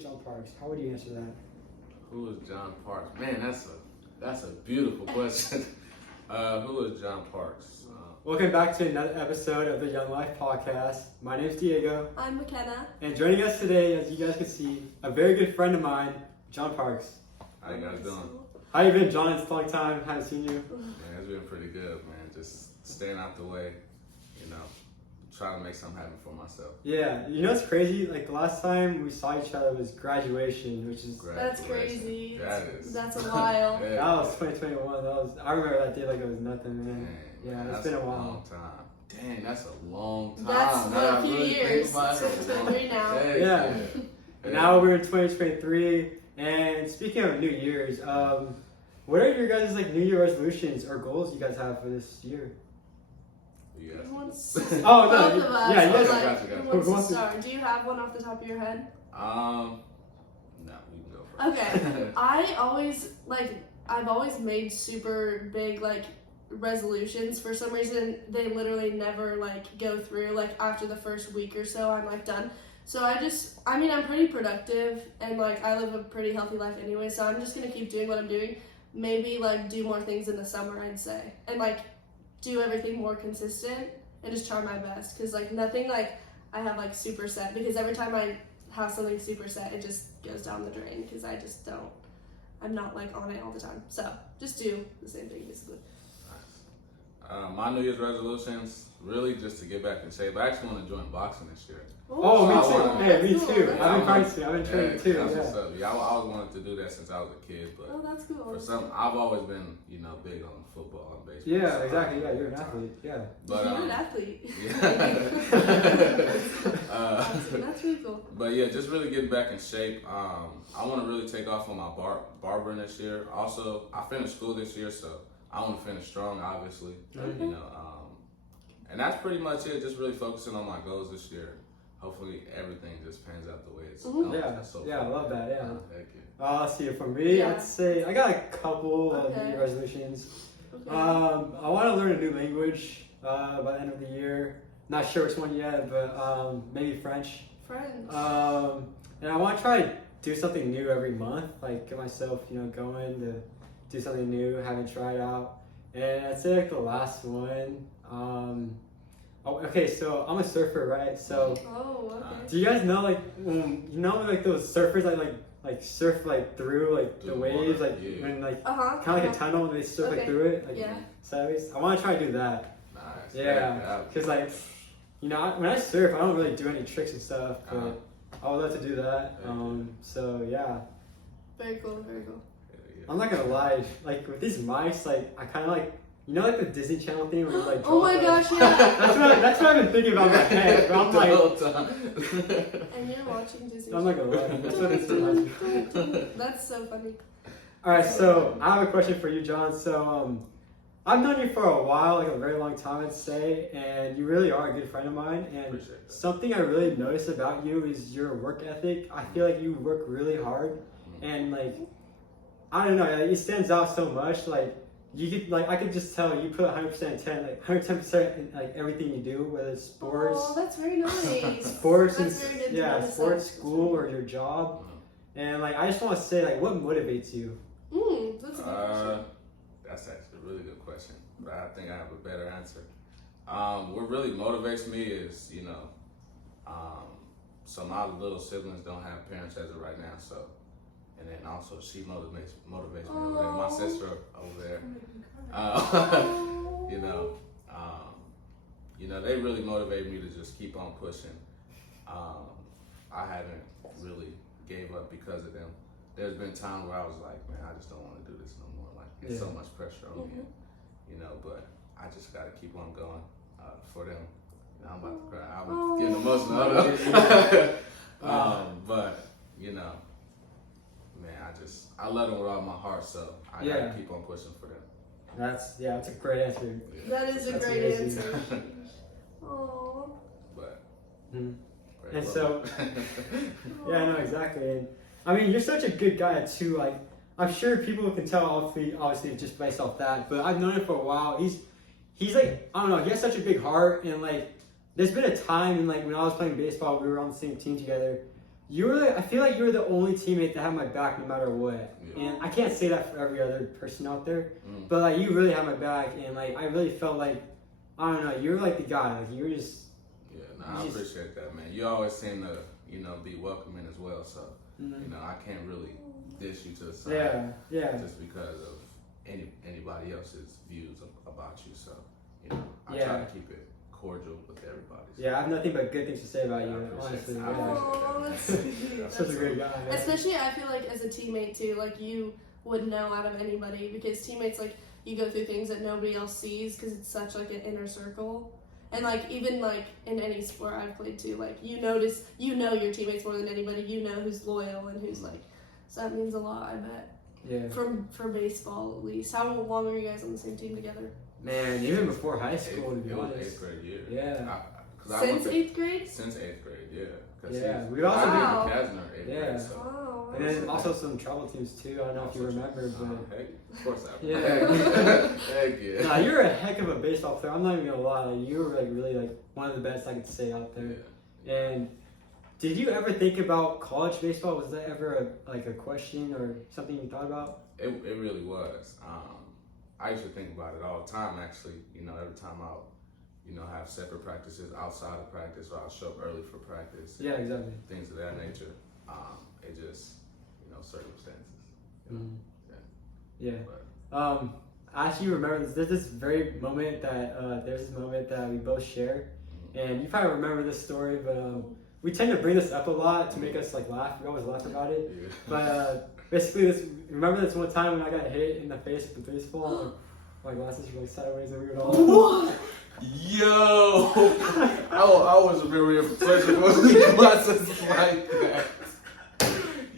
is John Parks? How would you answer that? Who is John Parks? Man, that's a beautiful question. Who is John Parks? Welcome back to another episode of the Young Life Podcast. My name is Diego. I'm Makena. And joining us today, as you guys can see, a very good friend of mine, John Parks. How you guys doing? How you been, John? It's a long time. Haven't seen you. Man, it's been pretty good, man. Just staying out the way, trying to make something happen for myself. Yeah, you know what's crazy? Like the last time we saw each other was graduation, which is That's crazy. That's a that while. was 2021. I remember that day like it was nothing, man. Yeah, it's been a while. Long time. Dang, that's a long time. That's a few years. It's 2023 now. Yeah. And now we're in 2023. And speaking of New Year's, what are your guys' like New Year resolutions or goals you guys have for this year? Who wants Oh no! both of us. Yeah, you guys. Who wants to start? Do you have one off the top of your head? No, we can go first. Okay. I've always made super big like resolutions. For some reason, they literally never like go through. Like after the first week or so, I'm like done. So I'm pretty productive and like I live a pretty healthy life anyway. So I'm just gonna keep doing what I'm doing. Maybe like do more things in the summer, I'd say, and like do everything more consistent and just try my best. Cause like nothing like I have like super set, because every time I have something super set, it just goes down the drain because I'm not like on it all the time. So just do the same thing basically. Nice. My New Year's resolutions, really just to get back in shape. I actually want to join boxing this year. Oh, me too. Yeah, me cool. too. I've been practicing. I've been training too. That's what's up. Yeah, I always wanted to do that since I was a kid, but that's cool. I've always been, big on football and baseball. Yeah, so exactly. Yeah, you're an athlete. Yeah. But, you're an athlete. Yeah. That's really cool. But yeah, just really getting back in shape. I want to really take off on my barbering this year. Also, I finished school this year, so I want to finish strong, obviously. Okay. And that's pretty much it. Just really focusing on my goals this year. Hopefully, everything just pans out the way it's going. Yeah, I love that. Yeah. Thank you. Let's see. For me, I'd say I got a couple of New Year resolutions. Okay. I want to learn a new language by the end of the year. Not sure which one yet, but maybe French. French. And I want to try to do something new every month. Like get myself, going to do something new. Haven't tried out. And I'd say like the last one. Okay, so I'm a surfer, right? So, do you guys know like those surfers that like surf like through like the waves, like when like kind of like a tunnel and they surf like through it, like sideways? I want to try to do that. Nice. Yeah, because like when I surf, I don't really do any tricks and stuff, but I would love to do that. So yeah. Very cool. Very cool. I'm not gonna lie, like with these mics, like I kind of like. Like the Disney Channel thing where you like oh my gosh, yeah. that's what I've been thinking about in my head. But I'm like, and you're watching Disney. I'm not gonna lie. That's what it's reminds. That's so funny. All right, so I have a question for you, John. So I've known you for a while, like a very long time, I'd say, and you really are a good friend of mine. And something I really notice about you is your work ethic. I feel like you work really hard, and like I don't know, it stands out so much. Like. You could I could just tell you put 100% 10, like 110% in like everything you do, whether it's sports. Oh, that's very nice. Sports that's and very good sports, school, or your job. And like I just want to say like what motivates you? That's a good question. That's actually a really good question, but I think I have a better answer. What really motivates me is so my little siblings don't have parents as of right now, so. And then also she motivates me over there. My sister over there. They really motivate me to just keep on pushing. I haven't really gave up because of them. There's been times where I was like, man, I just don't want to do this no more. Like it's so much pressure on me, but I just got to keep on going for them. I'm about to cry. I'm getting emotional. But man, I love them with all my heart, so I gotta keep on pushing for them. That's a great answer. That is a great answer. Aww. But and so no, exactly. And I mean, you're such a good guy too. Like I'm sure people can tell obviously just based off that, but I've known him for a while. He's like, I don't know, he has such a big heart, and like there's been a time in like when I was playing baseball, we were on the same team together. I feel like you were the only teammate that had my back no matter what. Yeah. And I can't say that for every other person out there, Mm. but like you really had my back, and like I really felt like, I don't know, you were like the guy. Like you were just. Yeah, I appreciate that, man. You always seem to, be welcoming as well. So, I can't really dish you to the side. Yeah. Just because of anybody else's views about you. So, I Yeah. try to keep it cordial with everybody. So. Yeah, I have nothing but good things to say about I you, appreciate honestly. that. Yeah. Oh, that's sweet. Such a great guy. Yeah. Especially, I feel like as a teammate too, like you would know out of anybody because teammates, like you go through things that nobody else sees because it's such like an inner circle. And like even like in any sport I've played too, like you know your teammates more than anybody. You know who's loyal and who's like. So that means a lot, I bet. Yeah. For baseball at least. How long were you guys on the same team together? Man, even before high school, to be It was honest. 8th grade year. Yeah. Since 8th grade? Since 8th grade, yeah. Yeah, we also Wow. did Makena 8th Yeah. grade, so. Oh, And then also some travel teams too. I don't know if you remember, but Heck, of course I Yeah. Heck yeah. nah, you're a heck of a baseball player. I'm not even gonna lie. Like, you were like really like one of the best I could say out there. Yeah. And did you ever think about college baseball? Was that ever a question or something you thought about? It really was. I used to think about it all the time, actually. Every time I'll, have separate practices outside of practice, or I'll show up early for practice. Yeah, exactly. Things of that nature. It just, circumstances. Yeah. But, I actually remember there's this very moment that we both share, and you probably remember this story, but we tend to bring this up a lot to make us like laugh. We always laugh about it. yeah. But basically, remember this one time when I got hit in the face with the baseball? Like, my glasses were like sideways and we were all. What? Yo! I was very impressed with glasses like that.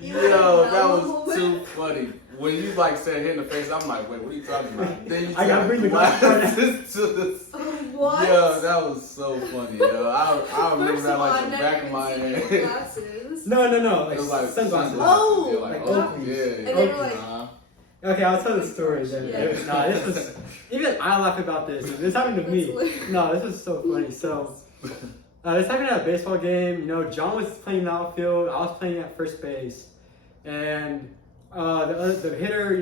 Yo, that was too funny. When you said hit in the face, I'm like, wait, what are you talking about? Then you I gotta bring the glasses to the. What? Yo, that was so funny. Yo, I remember First that of all, like I've the never back of my even seen head. glasses. No, It was like sunglasses. Oh, Yeah, like like Oakley's. Oakley's. Yeah. And they were like, Okay, I'll tell the story then. Yeah. This was even I laugh about this. This happened to me. That's hilarious. No, this was so funny. So this happened at a baseball game. John was playing in the outfield. I was playing at first base, and the hitter,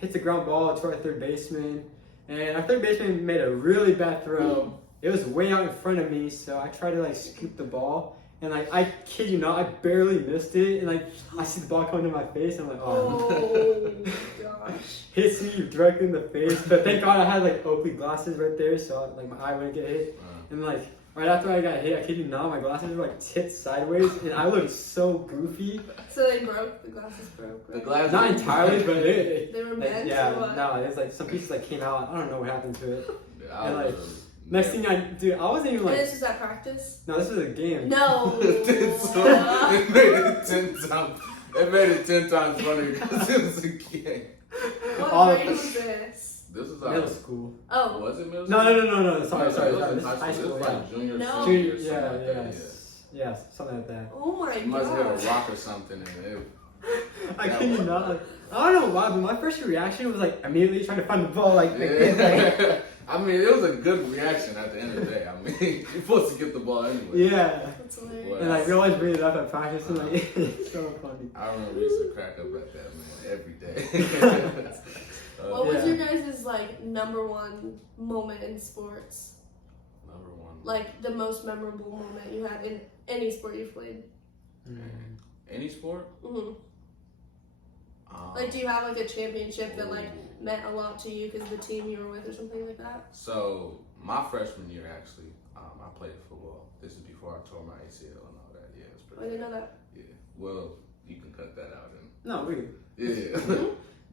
hits a ground ball to our third baseman, and our third baseman made a really bad throw. It was way out in front of me, so I tried to scoop the ball. And I kid you not, I barely missed it, and I see the ball coming to my face, and I'm like, oh my gosh. hits me directly in the face. But thank God I had Oakley glasses right there, so my eye wouldn't get hit. And right after I got hit, I kid you not, my glasses were tipped sideways, and I looked so goofy. So they broke? The glasses broke, right? The glasses. Not entirely, but it They were meant yeah, or what? no, it's some pieces came out. I don't know what happened to it. Yeah, And, I was Next thing I wasn't even And this was at practice? no, this was a game. No. it made it 10 times. It made it 10 times funnier because it was a game. All What of grade us. was this? This is Middle school. Oh. Was it middle No, school? no. Sorry. It This was is high school. This was Yeah. junior, No. senior, Yeah, something like that, yeah, something like that. Oh my You must have hit gosh. a rock or something in it. I That kid you was- not. I don't know why, but my first reaction was immediately trying to find the ball. Yeah. I mean, it was a good reaction at the end of the day. I mean, you're supposed to get the ball anyway. Yeah. That's hilarious. What? And we always bring it up at practice, and it's so funny. I remember we used to crack up at that, man, every day. What was Yeah. your guys' number one moment in sports? Number one. The most memorable moment you had in any sport you've played? Any sport? hmm do you have a championship that meant a lot to you because of the team you were with or something like that? So my freshman year, actually, I played football. This is before I tore my ACL and all that. Yeah, it was I pretty. didn't know that. Yeah. Well, you can cut that out and. No, we. Yeah.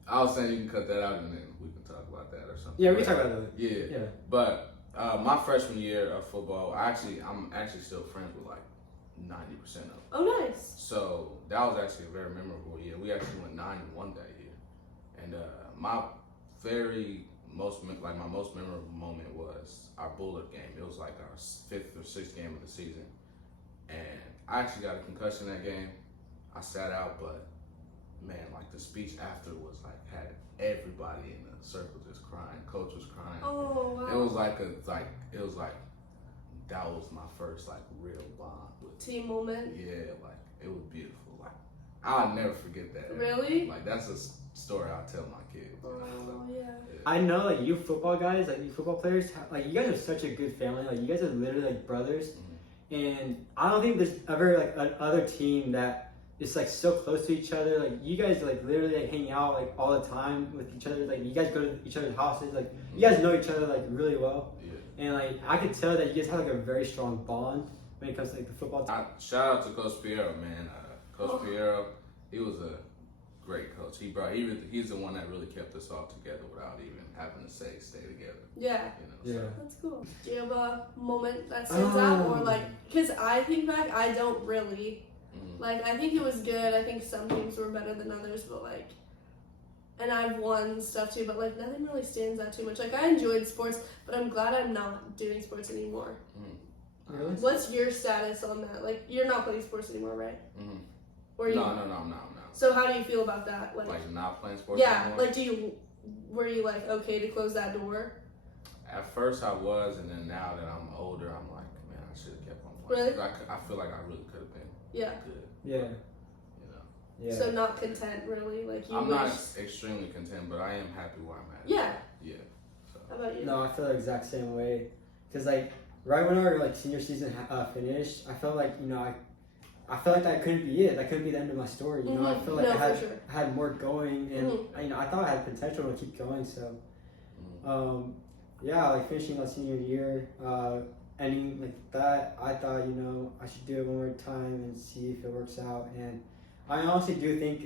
I was saying you can cut that out and then we can talk about that or something. Yeah, we can talk about that. Yeah. Yeah. But my freshman year of football, I'm actually still friends with 90% of them. Oh, nice. So that was actually a very memorable year. We actually went 9-1 that year, and my most memorable moment was our Bullet game. It was our 5th or 6th game of the season, and I actually got a concussion that game. I sat out, but man, the speech after was had everybody in the circle just crying. Coach was crying. Oh, wow. It was that was my first real bond with. Team moment. Yeah, It was beautiful. Like I'll never forget that. Really? Like that's a story I'll tell my kids. Oh, yeah. I know, like, you football guys, like, you football players, like, you guys are such a good family. Like, you guys are literally, like, brothers. And I don't think there's ever, like, another team that is, like, so close to each other. Like, you guys, like, literally, like, hang out, like, all the time with each other. Like, you guys go to each other's houses. Like, you guys know each other, like, really well. Yeah. And, like, I could tell that you guys have, like, a very strong bond when it comes to, like, the football team. Shout out to Coach Piero, man. Coach Piero, he was a great coach. He's the one that really kept us all together without even having to say stay together. Yeah. You know, Yeah. That's cool. Do you have a moment that stands out? Or, like, because I think back, I don't really. Like, I think it was good. I think some teams were better than others, but, like, and I've won stuff too, but, like, nothing really stands out too much. Like, I enjoyed sports, but I'm glad I'm not doing sports anymore. Really? What's your status on that? Like, you're not playing sports anymore, right? Or No, I'm not. So how do you feel about that? Like not playing sports yeah, anymore? like were you like okay to close that door? At first I was, and then now that I'm older, I'm like, man, I should have kept on playing. Really? 'Cause I feel like I really could have been Yeah. good. Yeah. You know. Yeah. So not content, really. Like you I'm wish. not extremely content, but I am happy where I'm at. Yeah. Yeah. So. How about you? No, I feel the exact same way. Because, like, right when our, like, senior season finished, I felt like, you know, I felt like that couldn't be it. That couldn't be the end of my story. You know, I felt like No, I for sure. had more going, and you know, I thought I had potential to keep going. So, yeah, like finishing my senior year, ending like that, I thought, you know, I should do it one more time and see if it works out. And I honestly do think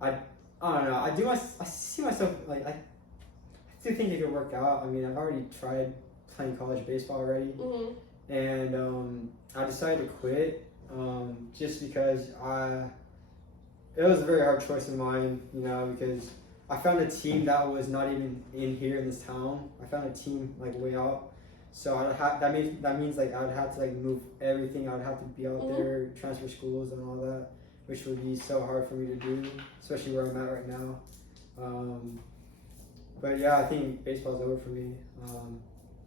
I don't know. I see myself like I do think it could work out. I mean, I've already tried playing college baseball already, and I decided to quit. Just because it was a very hard choice of mine, you know, because I found a team that was not even in here in this town. I found a team like way out, so that means like I would have to like move everything. I would have to be out there, transfer schools and all that, which would be so hard for me to do, especially where I'm at right now. But yeah, I think baseball's over for me.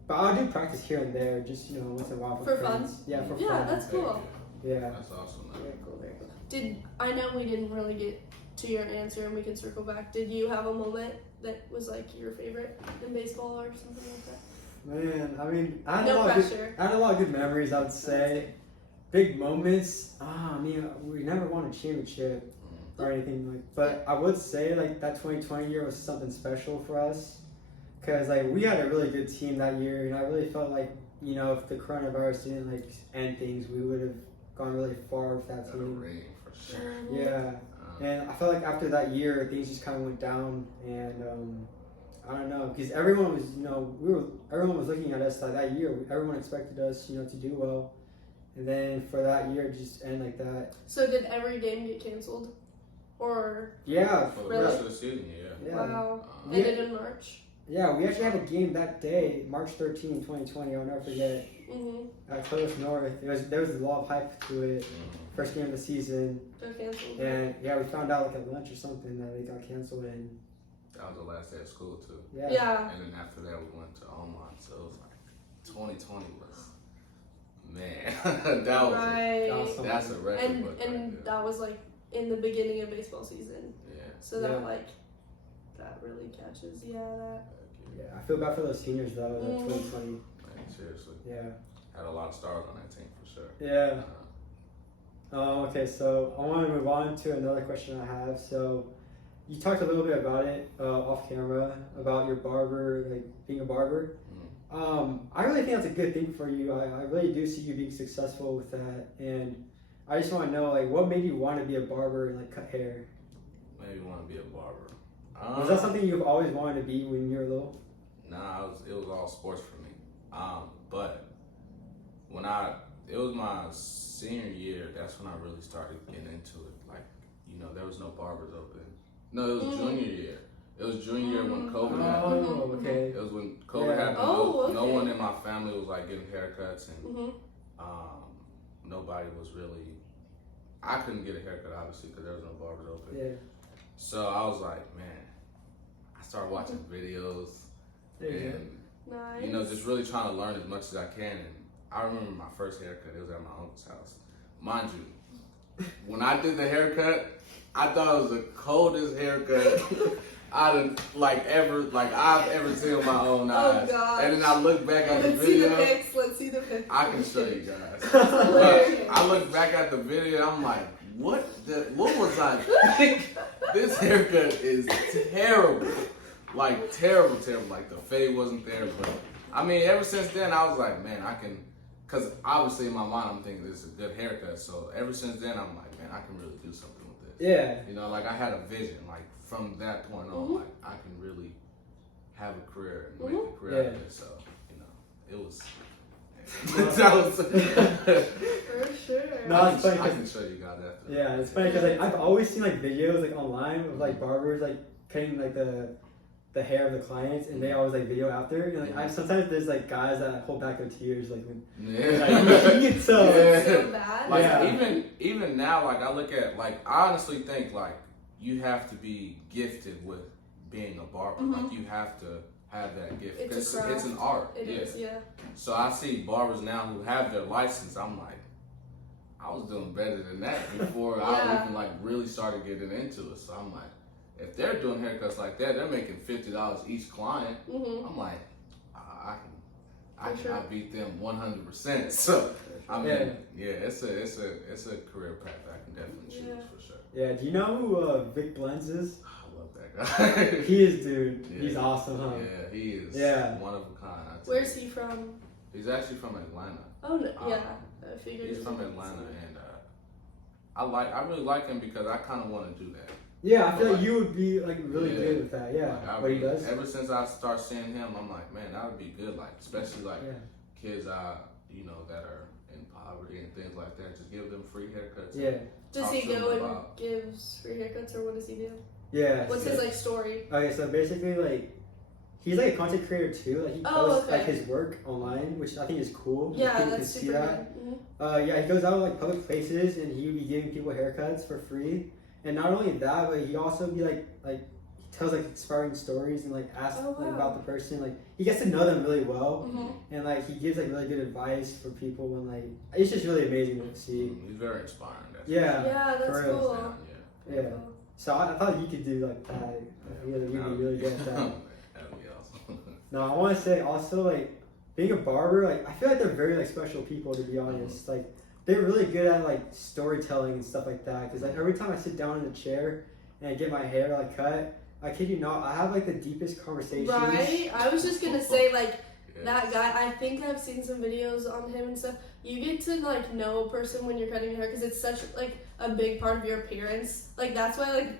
But I do practice here and there, just, you know, once in a while For friends. fun? Yeah, for fun. Yeah, that's cool. Yeah. That's awesome. Man. Very cool, very cool. I know we didn't really get to your answer and we can circle back. Did you have a moment that was like your favorite in baseball or something like that? Man, I mean, I had, No a, lot of pressure. good, I had a lot of good memories, I would say. Big moments. I mean, we never won a championship or anything like. But I would say like that 2020 year was something special for us, because like we had a really good team that year, and I really felt like, you know, if the coronavirus didn't like end things, we would have gone really far with that team. Ring for sure. Yeah, and I felt like after that year, things just kind of went down, and I don't know, because everyone was, you know, everyone was looking at us like that year. Everyone expected us, you know, to do well, and then for that year to just end like that. So did every game get canceled? Or Yeah. For the Really? rest of the season, yeah. wow. Um, Ended in March. Yeah, we actually had a game that day, March 13, 2020. I'll never forget. At Close North. There was a lot of hype to it. First game of the season. Got canceled. And yeah, we found out like at lunch or something that they got canceled, and That was the last day of school too. Yeah. And then after that, we went to Oman. So it was like 2020 was, man, that was Right. that's a record And book right there. that was like in the beginning of baseball season. Yeah. So that Yeah. like that really catches. Yeah, that. yeah, I feel bad for those seniors though. That 2020. Man, seriously, Yeah. had a lot of stars on that team for sure. Yeah. Okay, so I want to move on to another question I have. So, you talked a little bit about it off camera about your barber, like being a barber. I really think that's a good thing for you. I really do see you being successful with that, and I just want to know, like, what made you want to be a barber and like cut hair? Maybe want to be a barber. Was that something you've always wanted to be when you were little? Nah, it was all sports for me. But when it was my senior year, that's when I really started getting into it. Like, you know, there was no barbers open. No, it was junior year. It was junior year when COVID happened. Oh, okay. It was when COVID Yeah. happened. Oh, No okay. one in my family was like getting haircuts, and nobody was really. I couldn't get a haircut obviously because there was no barbers open. Yeah. So I was like, man, I started watching videos There you go. and Nice. you know, just really trying to learn as much as I can. And I remember my first haircut, it was at my uncle's house. Mind you, when I did the haircut, I thought it was the coldest haircut I've ever seen with my own eyes. Oh gosh. And then I look back at the Let's see the video. pics. Let's see the pics. I can show you guys. Hilarious. I look back at the video. I'm like, what was I thinking? This haircut is terrible. Like terrible. Like the fade wasn't there, but I mean, ever since then, I was like, man, I can. Because obviously in my mind, I'm thinking this is a good haircut. So ever since then, I'm like, man, I can really do something with this. Yeah. You know, like I had a vision. Like from that point on, like I can really have a career and make a career out of it. So, you know, it was. That was For sure. No, it's funny I 'cause- can show you guys that. Yeah, it's funny because like I've always seen like videos like online of like barbers like cutting like the hair of the clients, and they always like video after. And like sometimes there's like guys that hold back their tears like when Yeah. so It's so bad. Like Yeah. even now, like I look at like I honestly think like you have to be gifted with being a barber. Like you have to have that gift. It's a craft. It's an art. It is, yeah. So I see barbers now who have their license. I'm like, I was doing better than that before I even like really started getting into it. So I'm like, if they're doing haircuts like that, they're making $50 each client. I'm like, I can beat them 100%. So I mean, yeah, it's a career path I can definitely choose for sure. Yeah, do you know who Vic Blends is? I love that guy. He is, dude. Yeah. He's awesome, huh? Yeah, he is. Yeah. One of a kind. I tell Where's you. he from? He's actually from Atlanta. Oh no, yeah. I figured He's it from was- Atlanta, and I really like him because I kind of want to do that. Yeah, I feel like Like- you would be like really Yeah. good with that. Yeah, Like, what he does. Ever since I start seeing him, I'm like, man, that would be good. Like, especially like Yeah. kids, that are in poverty and things like that. Just give them free haircuts. Yeah. Does Talk he to go him and about- gives free haircuts, or what does he do? Yeah. What's his like story? Okay, so basically, like, he's like a content creator too. Like, he posts okay. like his work online, which I think is cool. Yeah, People can that's see super that. good. Mhm. Yeah, he goes out like public places and he would be giving people haircuts for free. And not only that, but he also be like he tells like inspiring stories and like asks Oh, wow. like, about the person. Like he gets to know them really well, Mhm. and like he gives like really good advice for people. When like it's just really amazing to see. He's very inspiring. That's Yeah. Yeah, that's for real. cool. Yeah. Yeah. So I thought you could do like that. You'd be really good at that. That'd be awesome. No, I want to say also like being a barber. Like I feel like they're very like special people, to be honest. Like they're really good at like storytelling and stuff like that. Because like every time I sit down in a chair and I get my hair like cut, I kid you not, I have like the deepest conversations. Right? I was just gonna say, like, Yeah. that guy, I think I've seen some videos on him and stuff. You get to, like, know a person when you're cutting your hair because it's such, like, a big part of your appearance. Like, that's why,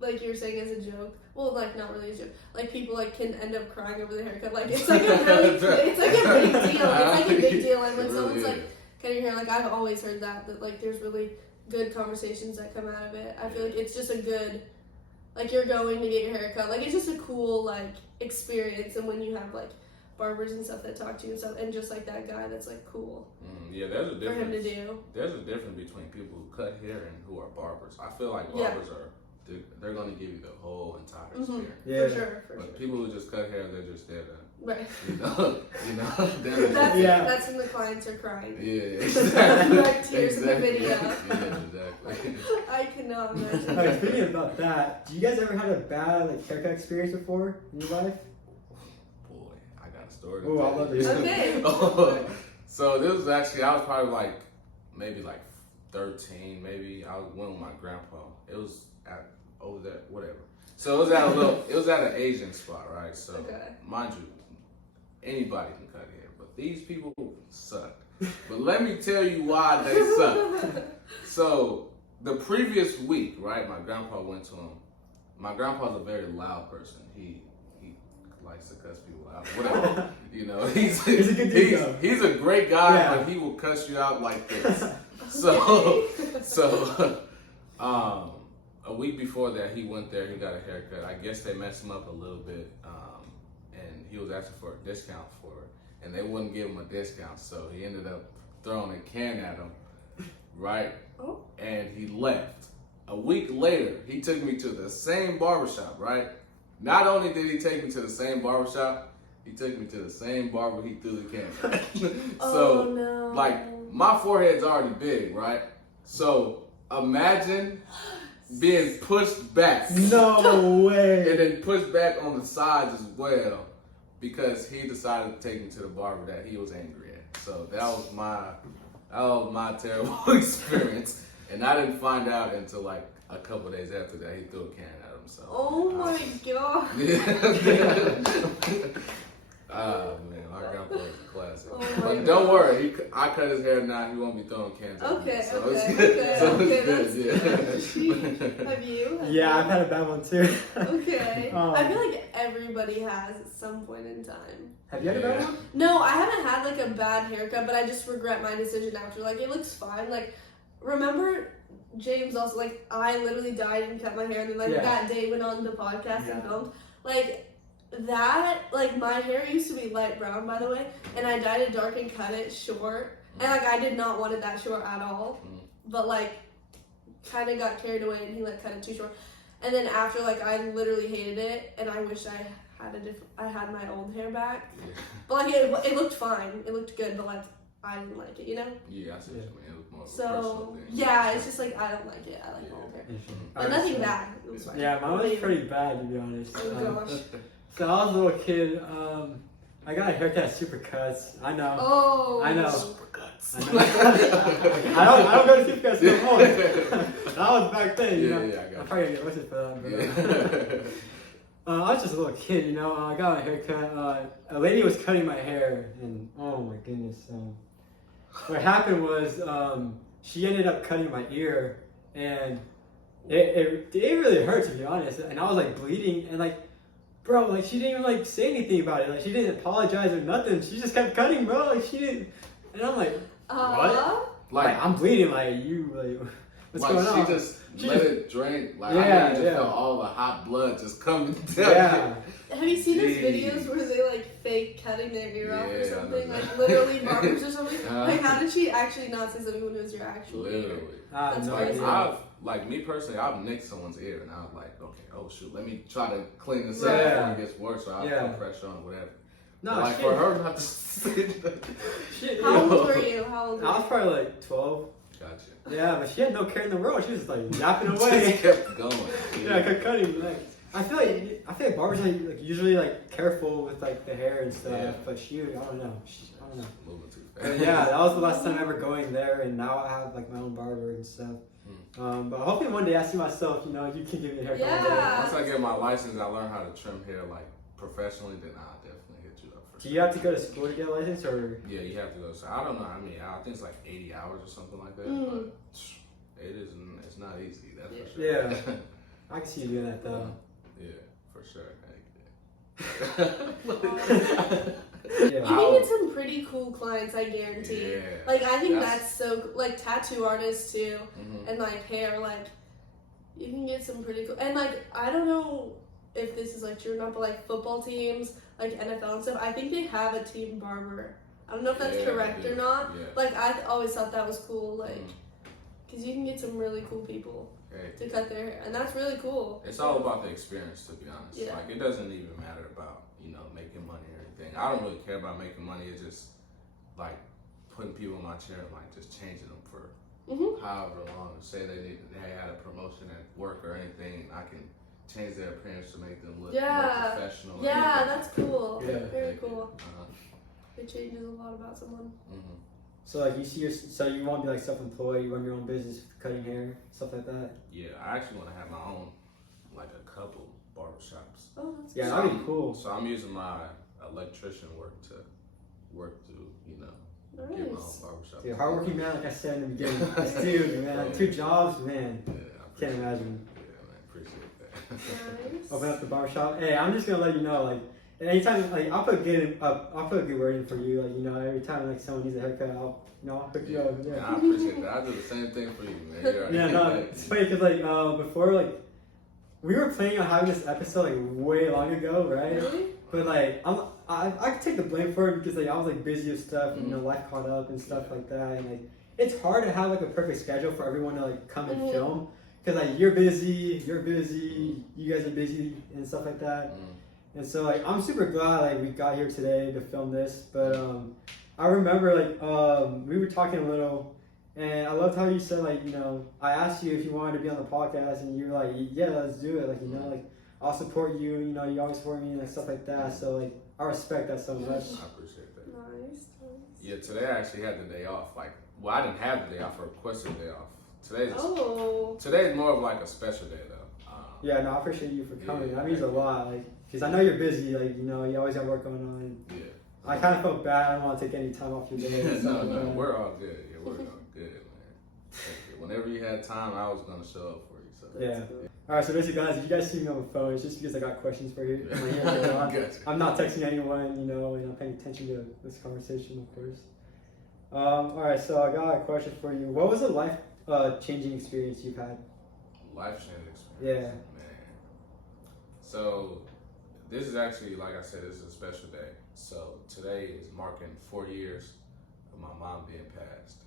like you were saying as a joke. Well, like, not really a joke. Like, people, like, can end up crying over their haircut. Like, it's, like, a really, it's, like, a big deal. It's, like, a big deal. And when It really someone's, like, is. cutting your hair, like, I've always heard that, like, there's really good conversations that come out of it. I feel like it's just a good... Like, you're going to get your hair cut. Like, it's just a cool, like, experience. And when you have, like, barbers and stuff that talk to you and stuff, and just, like, that guy that's, like, cool Yeah, there's a for him difference. to do. There's a difference between people who cut hair and who are barbers. I feel like Yeah. barbers they're going to give you the whole entire Mhm. experience. Yeah. For sure, for But sure. people who just cut hair, they're just there to, Right. they're Yeah. That's when the clients are crying. yeah, exactly. Like tears in the Exactly. video. Yeah, exactly. I cannot imagine. Okay, speaking about that, do you guys ever had a bad like haircut experience before in your life? Boy, I got a story. Ooh, I'd love to hear it. Oh, so this was actually, I was probably like, maybe like 13, maybe. I went with my grandpa. It was over there, whatever. So it was at an Asian spot, right? So, Okay. mind you, anybody can cut hair, but these people suck. But let me tell you why they suck. So the previous week, right, my grandpa went to him. My grandpa's a very loud person. He likes to cuss people out. Whatever. You know, he's a good dude, though. he's a great guy, Yeah. but he will cuss you out like this. So a week before that, he went there. He got a haircut. I guess they messed him up a little bit, and he was asking for a discount for it, and they wouldn't give him a discount. So he ended up throwing a can at him, right? Oh. And he left. A week later, he took me to the same barbershop, right? Not only did he take me to the same barbershop, he took me to the same barber he threw the can at. So, Oh, no. like, my forehead's already big, right? So Imagine being pushed back. No way. And then pushed back on the sides as well because he decided to take me to the barber that he was angry at. So that was my terrible experience. And I didn't find out until like a couple of days after that he threw a can at him. So Oh my god. Oh man, my grandpa was a classic. Oh my But don't gosh. worry, I cut his hair now. He won't be throwing cans at me. Okay, So okay, it's good. okay, So okay, it's good, that's yeah. Have you? Yeah, I've had a bad one too. Okay. Um, I feel like everybody has at some point in time. Have you had a bad Yeah. one? No, I haven't had like a bad haircut, but I just regret my decision after. Like, it looks fine. Like, remember James also, like, I literally died and cut my hair, and then, like, Yeah. that day went on the podcast Yeah. and filmed. Like, that, like, my hair used to be light brown, by the way, and I dyed it dark and cut it short. And, like, I did not want it that short at all. But, like, kind of got carried away, and he, like, cut it too short. And then after, like, I literally hated it, and I wish I had my old hair back. But, like, it looked fine. It looked good, but, like, I didn't like it, you know? Yeah, I see what you mean. It was more of a So, personal thing. yeah, it's just like, I don't like it. I like my old hair. But nothing bad. It was fine. Yeah, mine was pretty bad to be honest. Oh, gosh. So I was a little kid. I got a haircut at Supercuts. I know. Oh. I know. Supercuts. I know. I don't go to Supercuts no more. That was back then, you know. Yeah, I got I'm probably gonna get arrested for that. But, I was just a little kid, you know. I got a haircut. A lady was cutting my hair, and oh my goodness. What happened was she ended up cutting my ear, and it really hurt, to be honest. And I was like bleeding, and like, bro, like she didn't even like say anything about it. Like she didn't apologize or nothing. She just kept cutting, bro. Like she didn't. And I'm like, what? Like I'm bleeding. Like you, like what's going on? She just let it drain. Like Yeah, I just yeah. felt all the hot blood just coming down. Yeah. Have you seen those Jeez. videos where they like fake cutting their ear off or Yeah, I something? know Like that. literally barbers or something? Uh-huh. Like how did she actually not say something when it was your actual ear? Literally. That's No crazy. idea. Like me personally, I've nicked someone's ear, and I was like, okay, oh shoot, let me try to clean this Right. up before it gets worse, or I'll Yeah. put pressure on, whatever. No, But, like shit. for her not to say that. Shit, How yo. old were you? How old I were was you? probably like 12. Gotcha. Yeah, but she had no care in the world. She was just like yapping Just away. kept going. Yeah, I kept cutting. Like I feel like barbers like usually like careful with like the hair and stuff. Yeah. But she, I don't know. I don't know. Moving too But fast. yeah, that was the last time ever going there, and now I have like my own barber and stuff. But hopefully one day I see myself, you know, you can give me a haircut. one day. Yeah. Once I get my license, I learn how to trim hair like professionally. Then I'll definitely hit you up for Do you have to go to school to get a license, or? Yeah, you have to go. So I don't know. I mean, I think it's like 80 hours or something like that. Mm. But it is. It's not easy. That's for sure. Yeah. I can see you doing that though. Yeah, for sure. You Yeah. can get some pretty cool clients, I guarantee. Yeah. Like I think That's- that's so like tattoo artists too, Mhm. and like hair. Like you can get some pretty cool. And like I don't know if this is like true or not, but like football teams, like NFL and stuff, I think they have a team barber. I don't know if that's Yeah, correct yeah, or not. yeah. Like I always thought that was cool, like Mhm. because you can get some really cool people Hey, to cut their hair, and that's really cool. it's all about the experience, to be honest. Yeah. Like it doesn't even matter about making money or anything. I don't really care about making money. It's just like putting people in my chair and like just changing them for Mhm. however long. Say they had a promotion at work or anything, I can change their appearance to make them look Yeah. more professional. or Yeah, anything. that's cool. Yeah. Very cool. Uh-huh. It changes a lot about someone. Mhm. So like you see so you want to be like self-employed, you run your own business, cutting hair, stuff like that. Yeah, I actually want to have my own, like a couple barbershops. Oh, that's Yeah, cool. that'd be cool. So I'm using my electrician work to get my own Nice. barbershop. Dude, hardworking man, like I said in the beginning. This dude, man, 2 jobs, man. Yeah, I Can't appreciate imagine. it. Yeah, man, appreciate that. Nice. Open up the barbershop. Hey, I'm just gonna let you know, like, anytime, like, I'll put a good word in for you, like, you know, every time like someone needs a haircut, I'll hook you up. Man, Yeah. I appreciate that. I do the same thing for you, man. You're right. Yeah, no, it's funny because like before, like, we were planning on having this episode like way long ago, right? Really? But like I could take the blame for it because like I was like busy with stuff and life caught up and stuff like that, and like it's hard to have like a perfect schedule for everyone to like come and Mhm. film because like you're busy, you guys are busy and stuff like that. And so like I'm super glad like we got here today to film this, but I remember like we were talking a little And I loved how you said, like, you know, I asked you if you wanted to be on the podcast, and you were like, yeah, let's do it. Like, you know, like, I'll support you. You know, you always support me and stuff like that. So, like, I respect that so much. I appreciate that. Nice. Yeah, today I actually had the day off. Like, well, I didn't have the day off. I requested the day off. Today's more of like a special day though. Yeah, no, I appreciate you for coming. Yeah, that means a lot. Like, because I know you're busy. Like, you know, you always have work going on. Yeah. I kind of felt bad. I don't want to take any time off your day. No, we're all good. Yeah, we're all good, man. Whenever you had time, I was gonna show up for you. So Yeah. All right. So basically, guys, if you guys see me on the phone, it's just because I got questions for you. I'm not texting anyone, you know, and I'm paying attention to this conversation, of course. All right. So I got a question for you. What was a life changing experience you've had? Life-changing experience. Yeah. Man. So this is actually, like I said, this is a special day. So today is marking 4 years of my mom being passed.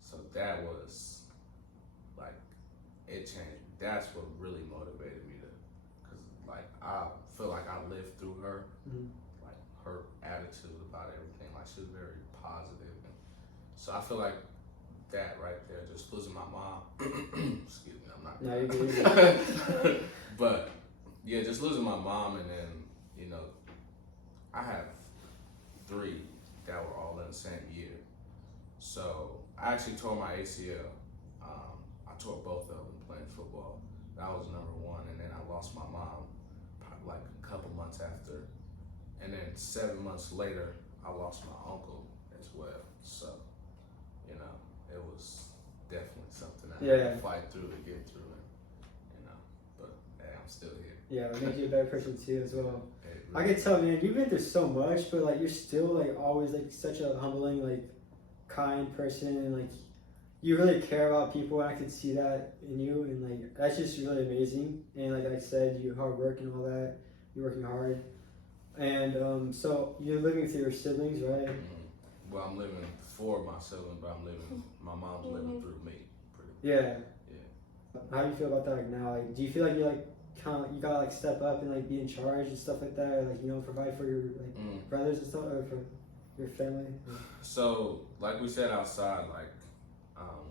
So that was like, it changed. That's what really motivated me to, cause like I feel like I lived through her, like her attitude about everything. Like she was very positive, and so I feel like that right there, just losing my mom. Excuse me, I'm not. No, you're good. But yeah, just losing my mom, and then you know, I have 3 that were all in the same year. So I actually tore my ACL. I tore both of them playing football. That was number 1, and then I lost my mom probably like a couple months after, and then 7 months later, I lost my uncle as well. So you know, it was definitely something I had to fight through to get through, and you know, but hey, I'm still here. Yeah, it makes you a better person too as well. Really I can tell, man, you've been through so much, but like you're still like always like such a humbling, like kind person, and like you really care about people, and I could see that in you, and like that's just really amazing. And like I said, you hard work and all that, you're working hard, and so you're living with your siblings, right? Well, I'm living for my siblings, but I'm living. My mom's living through me. Yeah. Yeah. How do you feel about that like now? Like, do you feel like you like kind of you gotta like step up and like be in charge and stuff like that, or like you know provide for your like brothers and stuff, or for your family? So, like we said outside, like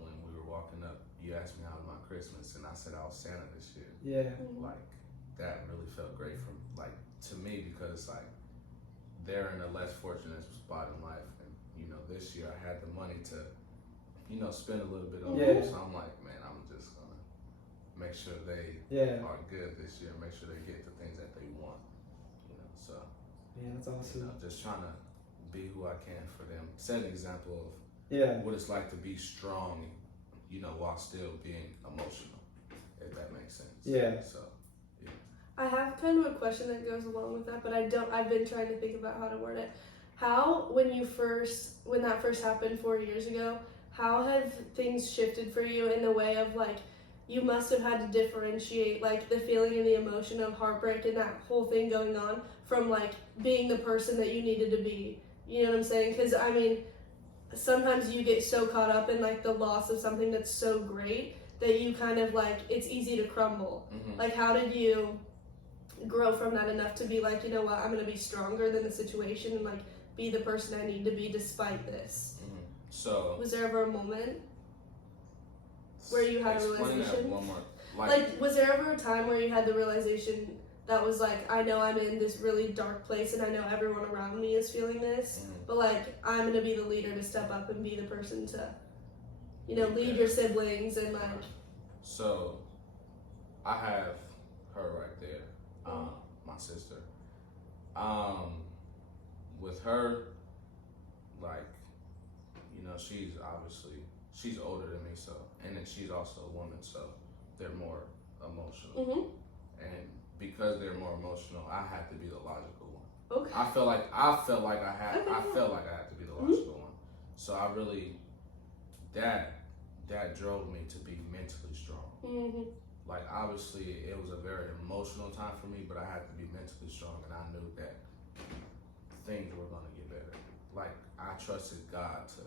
when we were walking up, you asked me how was my Christmas, and I said I was Santa this year. Yeah. Like that really felt great from like to me, because like they're in a less fortunate spot in life, and you know this year I had the money to you know spend a little bit on them. So I'm like, man, I'm just gonna make sure they are good this year, make sure they get the things that they want. You know, so yeah, that's awesome. You know, just trying to be who I can for them. Set an example of what it's like to be strong, you know, while still being emotional, if that makes sense. Yeah. So, yeah. I have kind of a question that goes along with that, but I've been trying to think about how to word it. How, when that first happened 4 years ago, how have things shifted for you in the way of like, you must have had to differentiate like the feeling and the emotion of heartbreak and that whole thing going on from like being the person that you needed to be. You know what I'm saying? Because I mean, sometimes you get so caught up in like the loss of something that's so great that you kind of like, it's easy to crumble. Like, how did you grow from that enough to be like, you know what, I'm going to be stronger than the situation and like be the person I need to be despite this? So, was there ever a moment where you had a realization? One more. Like, was there ever a time where you had the realization that was like, I know I'm in this really dark place and I know everyone around me is feeling this, but like, I'm going to be the leader to step up and be the person to, you know, lead your siblings and like. So, I have her right there, my sister. With her, like, you know, she's older than me, so, and then she's also a woman, so they're more emotional. And because they're more emotional, I have to be the logical one. Okay. I felt like I had to be the logical one. So I really, that drove me to be mentally strong. Like, obviously, it was a very emotional time for me, but I had to be mentally strong, and I knew that things were going to get better. Like, I trusted God to,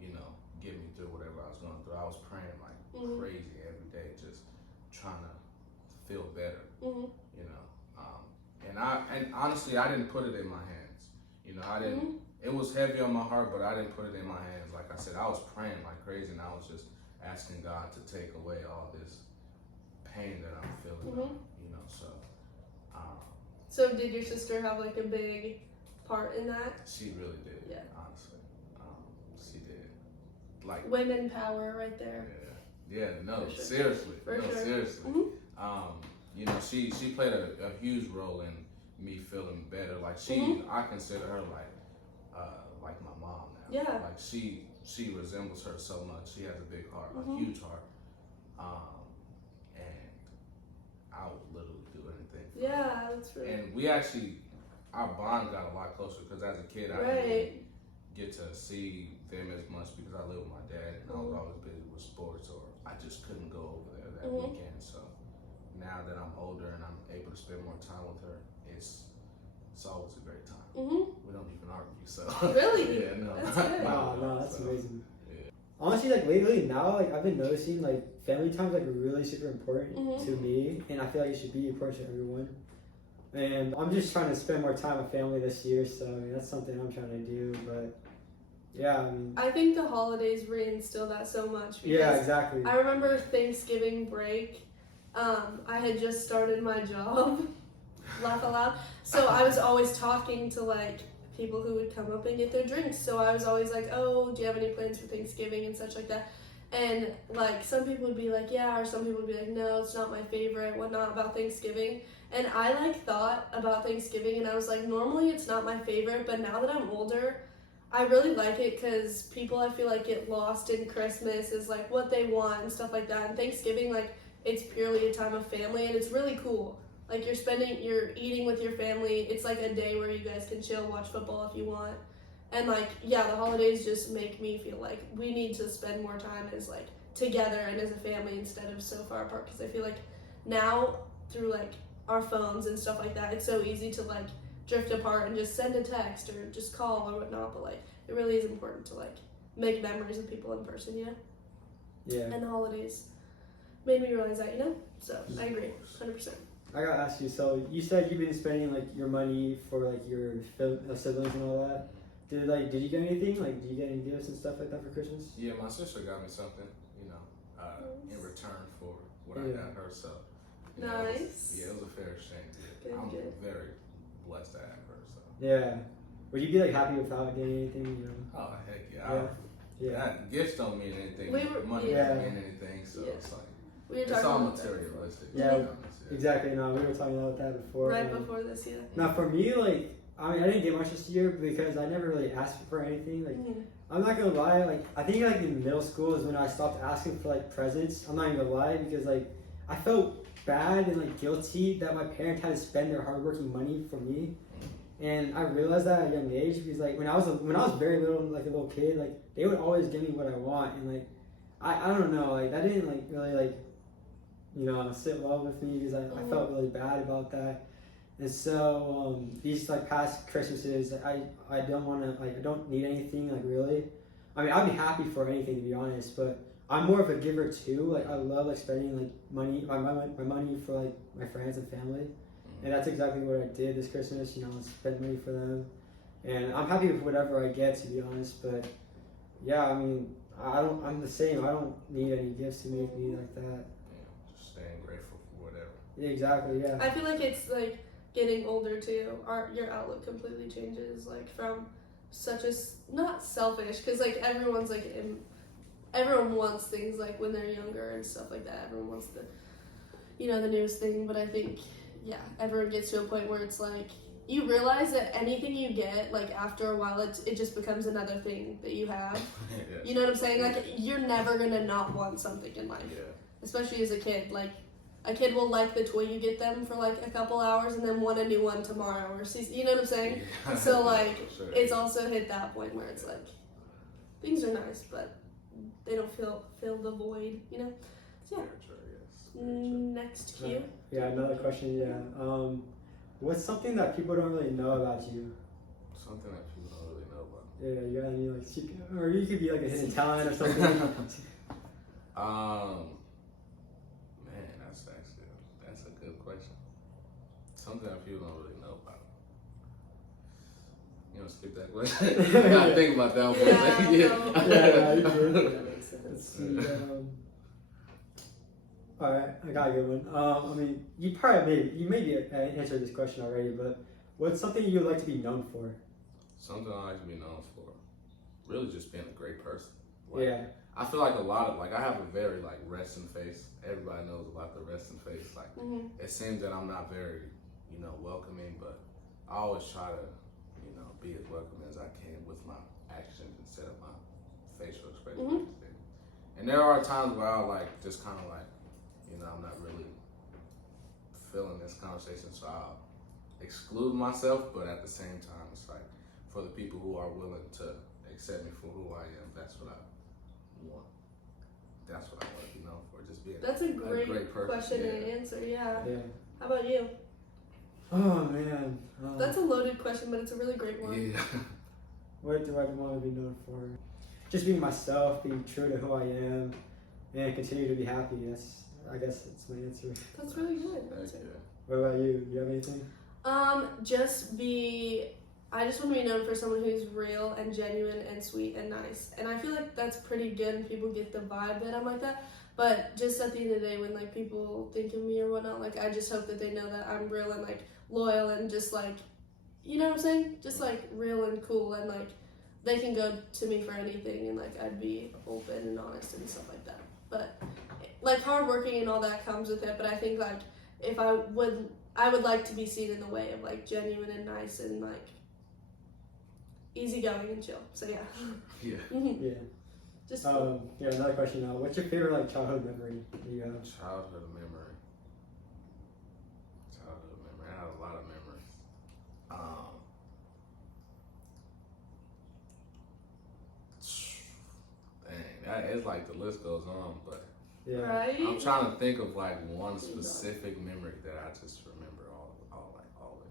you know, get me through whatever I was going through. I was praying like crazy every day, just trying to feel better, you know. And honestly, I didn't put it in my hands. You know, it was heavy on my heart, but I didn't put it in my hands. Like I said, I was praying like crazy, and I was just asking God to take away all this pain that I'm feeling. You know, so. So did your sister have like a big part in that? She really did. Yeah. Honestly, she did. Like women power right there. Yeah. No, For sure. seriously. For no, sure. seriously. You know, she played a huge role in me feeling better. Like I consider her like my mom now. Yeah. Like she resembles her so much. She has a big heart, a huge heart. And I would literally do anything for her. That's really. And we actually, our bond got a lot closer because as a kid, I didn't really get to see them as much because I lived with my dad and I was always busy with sports, or I just couldn't go over there that weekend. So now that I'm older and I'm able to spend more time with her, it's always a great time. We don't even argue, so. Really? Yeah, no. That's good. Wow, no, that's amazing. Yeah. Honestly, like lately now, like I've been noticing like family time is like really super important to me, and I feel like it should be important to everyone. And I'm just trying to spend more time with family this year, so I mean, that's something I'm trying to do. But yeah, I mean, I think the holidays reinstill that so much. Yeah, exactly. I remember Thanksgiving break. I had just started my job. Laugh out loud. So I was always talking to like people who would come up and get their drinks. So I was always like, "Oh, do you have any plans for Thanksgiving?" and such like that. And like some people would be like, "Yeah," or some people would be like, "No, it's not my favorite," whatnot about Thanksgiving. And I like thought about Thanksgiving, and I was like, normally it's not my favorite, but now that I'm older, I really like it because people I feel like get lost in Christmas is like what they want and stuff like that. And Thanksgiving, like it's purely a time of family, and it's really cool. Like you're eating with your family. It's like a day where you guys can chill, watch football if you want. And like, yeah, the holidays just make me feel like we need to spend more time as like together and as a family instead of so far apart. Because I feel like now through like our phones and stuff like that, it's so easy to like drift apart and just send a text or just call or whatnot. But like, it really is important to like make memories with people in person, you know? Yeah. And the holidays made me realize that, you know? So I agree, 100%. I gotta ask you. So you said you've been spending like your money for like your siblings and all that. Did you get anything? Like, did you get any gifts and stuff like that for Christmas? Yeah, my sister got me something, you know, in return for what I got her. So, you know, Nice. it was a fair exchange. Good, I'm good. very blessed to have her. So. Yeah. Would you be like happy without getting anything? You know. Oh heck yeah! Yeah. Gifts don't mean anything. Money Yeah. don't mean anything. So it's like We were it's talking all about that materialistic. Yeah. to be honest, Exactly. No, we were talking about that before. right before this, yeah. Now for me, like, I mean, I didn't get much this year because I never really asked for anything. Like, I'm not gonna lie. Like, I think like in middle school is when I stopped asking for like presents. I'm not even gonna lie because like I felt bad and like guilty that my parents had to spend their hardworking money for me. And I realized that at a young age because like when I was very little, like a little kid, like they would always give me what I want, and like I don't know, like that didn't like really like, you know, sit well with me because I felt really bad about that. And so these like past Christmases, I don't want to like I don't need anything like really. I mean, I'd be happy for anything to be honest, but I'm more of a giver too. Like I love like spending like my money for like my friends and family. And that's exactly what I did this Christmas, you know, spend money for them. And I'm happy with whatever I get, to be honest. But yeah, I mean, I'm the same. I don't need any gifts to make me like that. Yeah, just staying grateful for whatever. Yeah, exactly, yeah. I feel like it's like getting older too. Your outlook completely changes, like from such a not selfish, because like everyone wants things like when they're younger and stuff like that. Everyone wants the newest thing, but I think. Yeah, everyone gets to a point where it's like you realize that anything you get, like after a while, it just becomes another thing that you have. Yes. You know what I'm saying? Like you're never gonna not want something in life, especially as a kid. Like a kid will like the toy you get them for like a couple hours and then want a new one tomorrow or you know what I'm saying? Yeah. So like Sure. it's also hit that point where it's like things are nice, but they don't fill the void. You know? So yeah. Next cue. Yeah, another question. Yeah. What's something that people don't really know about you? Something that people don't really know about. Yeah, you got any like secret, or you could be like a hidden talent or something. Man, that's a good question. Something that people don't really know about. You know, skip that question. I gotta think about that one. Yeah, you did. That makes sense. All right, I got a good one. I mean, you maybe answered this question already, but what's something you'd like to be known for? Something I like to be known for, really just being a great person. Like, Yeah. I feel like a lot of, like, I have a very, like, resting face. Everybody knows about the resting face. Like, it seems that I'm not very, you know, welcoming, but I always try to, you know, be as welcoming as I can with my actions instead of my facial expression. And there are times where I'll, like, just kind of, like, you know, I'm not really feeling this conversation, so I'll exclude myself, but at the same time, it's like, for the people who are willing to accept me for who I am, that's what I want. That's what I want to be known for, just being That's a great person. question and answer, yeah. Yeah. How about you? Oh man. That's a loaded question, but it's a really great one. Yeah. What do I want to be known for? Just being myself, being true to who I am, and continue to be happy. I guess that's my answer. That's really good. That's good. What about you? Do you have anything? I just want to be known for someone who's real and genuine and sweet and nice. And I feel like that's pretty good and people get the vibe that I'm like that. But just at the end of the day, when like people think of me or whatnot, like I just hope that they know that I'm real and like loyal and just like, you know what I'm saying? Just like real and cool and like they can go to me for anything and like I'd be open and honest and stuff like that. But like hardworking and all that comes with it. But I think like if I would like to be seen in the way of like genuine and nice and like easygoing and chill. So yeah. Yeah. Yeah. Just yeah. Another question now. What's your favorite like childhood memory that you have? Childhood memory. I have a lot of memories. It's like the list goes on, but Yeah. right. I'm trying to think of like one specific memory that I just remember always.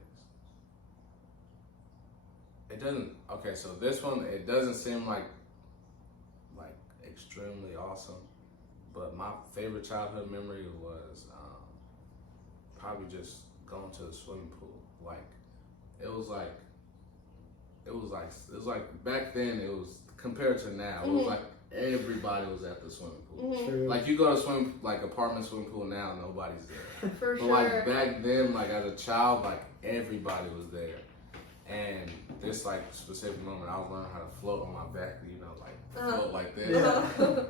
It doesn't. Okay, so this one it doesn't seem like extremely awesome, but my favorite childhood memory was probably just going to the swimming pool. Like it was like back then. It was compared to now. It was like everybody was at the swimming pool. True. Like you go to apartment swimming pool now, nobody's there. For But sure. like back then, like as a child, like everybody was there. And this like specific moment, I was learning how to float on my back, you know, like float like this. Yeah.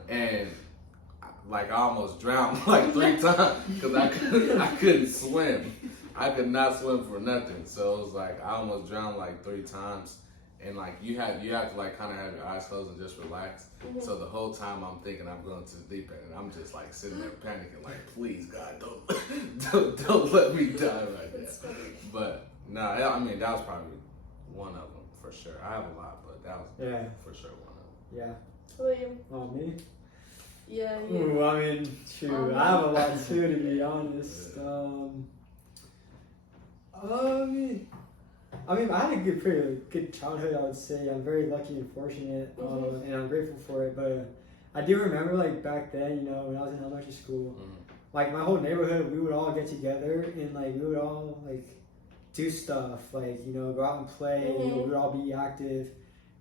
And I almost drowned like 3 times because I couldn't swim. I could not swim for nothing. So it was like I almost drowned like 3 times. And like you have to like kind of have your eyes closed and just relax. So the whole time I'm thinking I'm going to the deep end, and I'm just like sitting there panicking, like, please God, don't let me die right now. But no, I mean that was probably one of them for sure. I have a lot, but that was for sure one of them. Yeah. How about you? Oh, me? Yeah, you. Ooh, I mean, shoot, I have a lot too, to be honest. I mean, I had a pretty good childhood, I would say. I'm very lucky and fortunate, and I'm grateful for it. But I do remember, like, back then, you know, when I was in elementary school, like, my whole neighborhood, we would all get together, and, like, we would all, like, do stuff, like, you know, go out and play, you know, we would all be active.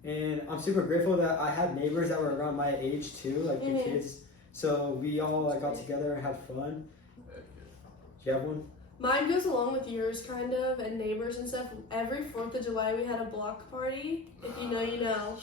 And I'm super grateful that I had neighbors that were around my age, too, like, the kids. So we all, like, got together and had fun. Do you have one? Mine goes along with yours, kind of, and neighbors and stuff. Every 4th of July, we had a block party. If you know, you know.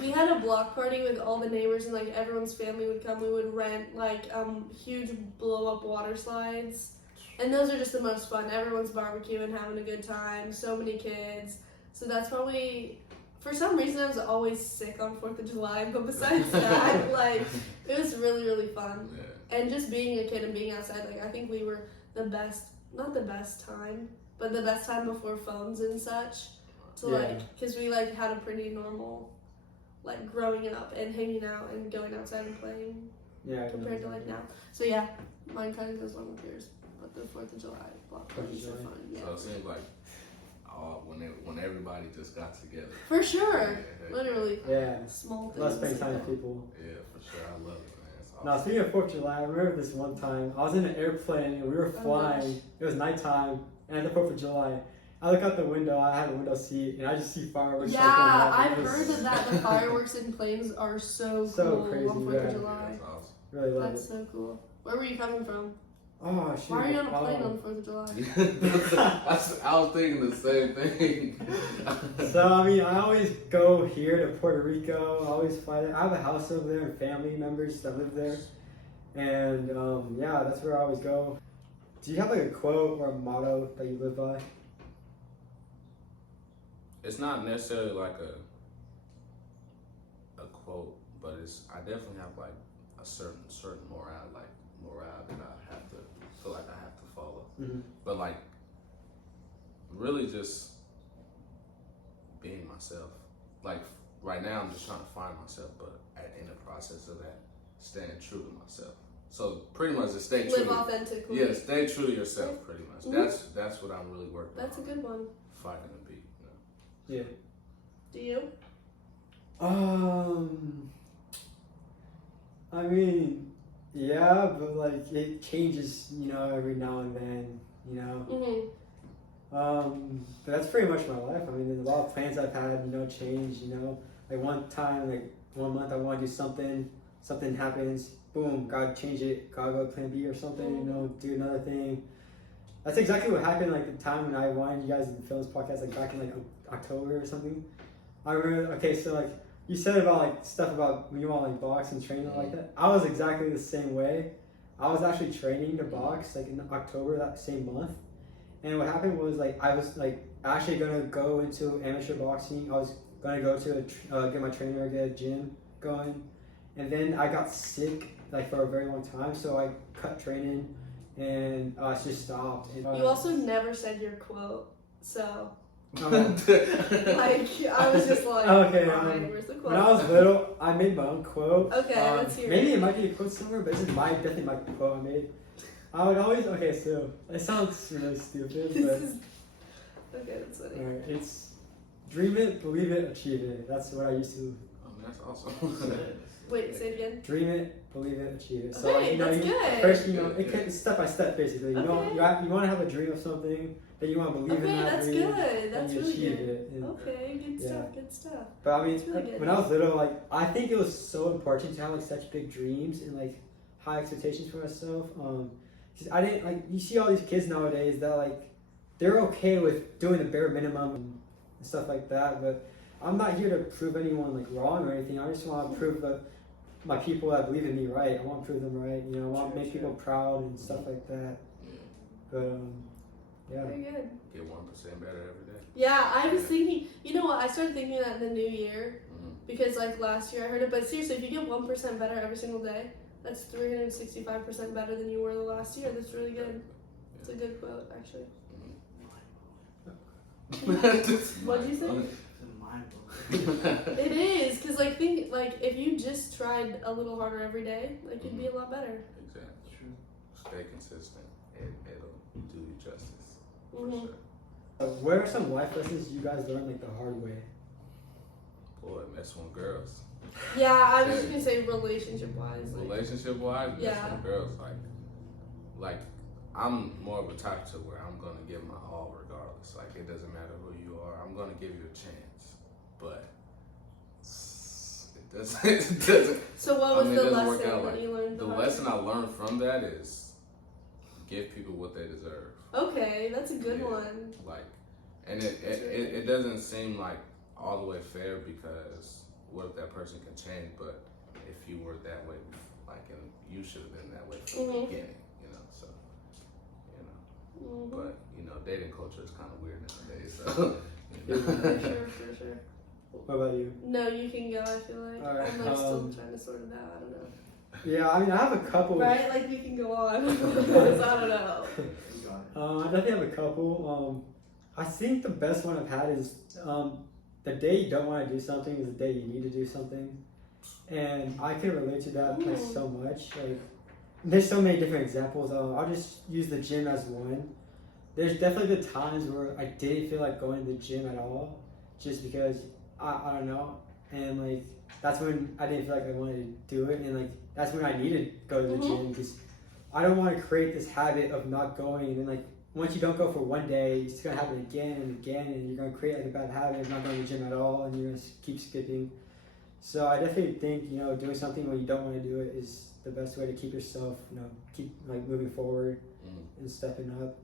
We had a block party with all the neighbors, and, like, everyone's family would come. We would rent, like, huge blow-up water slides. And those are just the most fun. Everyone's barbecuing, having a good time. So many kids. So that's probably... For some reason, I was always sick on 4th of July, but besides that, like, it was really, really fun. Yeah. And just being a kid and being outside, like, I think we were the best, not the best time, but the best time before phones and such. So, like, because we, like, had a pretty normal, like, growing up and hanging out and going outside and playing compared to, like, now. So, yeah, mine kind of goes along with yours, but the 4th of July block parties are fun. Yeah. So it seems like when everybody just got together. For sure. Literally. Yeah. Small things. Let's spend time with people. Yeah, for sure. I love it, man. It's awesome. Now, speaking of 4th of July, I remember this one time. I was in an airplane and we were flying. It was nighttime and the 4th of July. I look out the window. I have a window seat, and I just see fireworks. Yeah, like, I've heard that the fireworks and planes are so cool crazy, on 4th yeah. of July. That's awesome. Really love That's so cool. Where were you coming from? Oh shoot! Why are you on a plane on 4th of July? I was thinking the same thing. So I mean, I always go here to Puerto Rico. I always fly there. I have a house over there and family members that live there, and yeah, that's where I always go. Do you have like a quote or a motto that you live by? It's not necessarily like a quote, but I definitely have like a certain morale that I have to feel like I have to follow. Mm-hmm. But like really just being myself. Like right now I'm just trying to find myself, but in the process of that, staying true to myself. So pretty much just stay true. Live authentically. Yeah, stay true to yourself pretty much. Mm-hmm. That's what I'm really working That's on. a good one. Fighting to be, you know. Yeah. Do you? I mean, yeah, but like it changes, every now and then, Mm-hmm. But that's pretty much my life. I mean, there's a lot of plans I've had, change, like one time, like 1 month I want to do something happens, boom, God change it, God go to plan B or something, do another thing. That's exactly what happened, like the time when I wanted you guys to film this podcast, like back in like October or something. I remember, okay, so like you said about like stuff about when you want like box and train like that. I was exactly the same way. I was actually training to box like in October that same month. And what happened was like I was like actually gonna go into amateur boxing. I was gonna go to get my trainer, get a gym going, and then I got sick like for a very long time. So I cut training and I just stopped. And, You also never said your quote, so um, like I was just like, okay. fine, where's the quote? When I was little, I made my own quote. Okay, let's hear maybe it. it might be a quote somewhere, but this is definitely my quote I made. I would always so it sounds really stupid, but This is okay. That's funny. alright, it's dream it, believe it, achieve it. That's what I used to. I mean, that's awesome. Wait, say it again. Dream it, believe it, achieve it. So Okay, like, that's good. First, it can step by step basically. Okay. You want to have a dream of something, then you want to believe in Okay, that that's dream, good. That's and you really achieve good. it. And, Okay, good Yeah. stuff. Good stuff. But I mean, That's really good. when I was little, like I think it was so important to have like such big dreams and like high expectations for myself. 'Cause I didn't like you see all these kids nowadays that like they're okay with doing the bare minimum and stuff like that. But I'm not here to prove anyone like wrong or anything. I just want to prove that my people that believe in me right. I want to prove them right. I want to make people proud and stuff like that. But yeah. Very good. Get 1% better every day. Yeah, I was thinking. You know what? I started thinking that in the new year because like last year I heard it. But seriously, if you get 1% better every single day, that's 365% better than you were the last year. That's really good. It's a good quote, actually. What'd you say? It is, cause like think like if you just tried a little harder every day, like you'd be a lot better. Exactly. True. Stay consistent. It'll do you justice. For Mhm. sure. What are some life lessons you guys learned like the hard way? Boy, mess with girls. Yeah, I was just gonna say relationship wise. Like, Relationship wise, mess Yeah. with girls. Like I'm more of a type to where I'm gonna give my all regardless. Like it doesn't matter who you are. I'm gonna give you a chance, but it doesn't. so what was I mean, the it doesn't work lesson out that like you learned? the hard lesson way? I learned from that is give people what they deserve. Okay, that's a good Yeah. one. Like, and it doesn't seem like all the way fair because what if that person can change? But if you were that way, like, and you should have been that way from the beginning, So, But dating culture is kind of weird nowadays. So, For sure. What about you? No, you can go. I feel like Alright, I'm like still trying to sort it out. I don't know. Yeah, I mean, I have a couple. Right? Like you can go on. I don't know. I definitely have a couple. I think the best one I've had is the day you don't want to do something is the day you need to do something, and I can relate to that like so much. Like, there's so many different examples. I'll just use the gym as one. There's definitely the times where I didn't feel like going to the gym at all, just because I don't know, and like that's when I didn't feel like I wanted to do it, and like that's when I needed to go to the gym because I don't want to create this habit of not going and then like once you don't go for one day, it's gonna happen again and again, and you're gonna create like a bad habit of not going to the gym at all, and you're gonna keep skipping. So I definitely think doing something when you don't want to do it is the best way to keep yourself keep like moving forward and stepping up.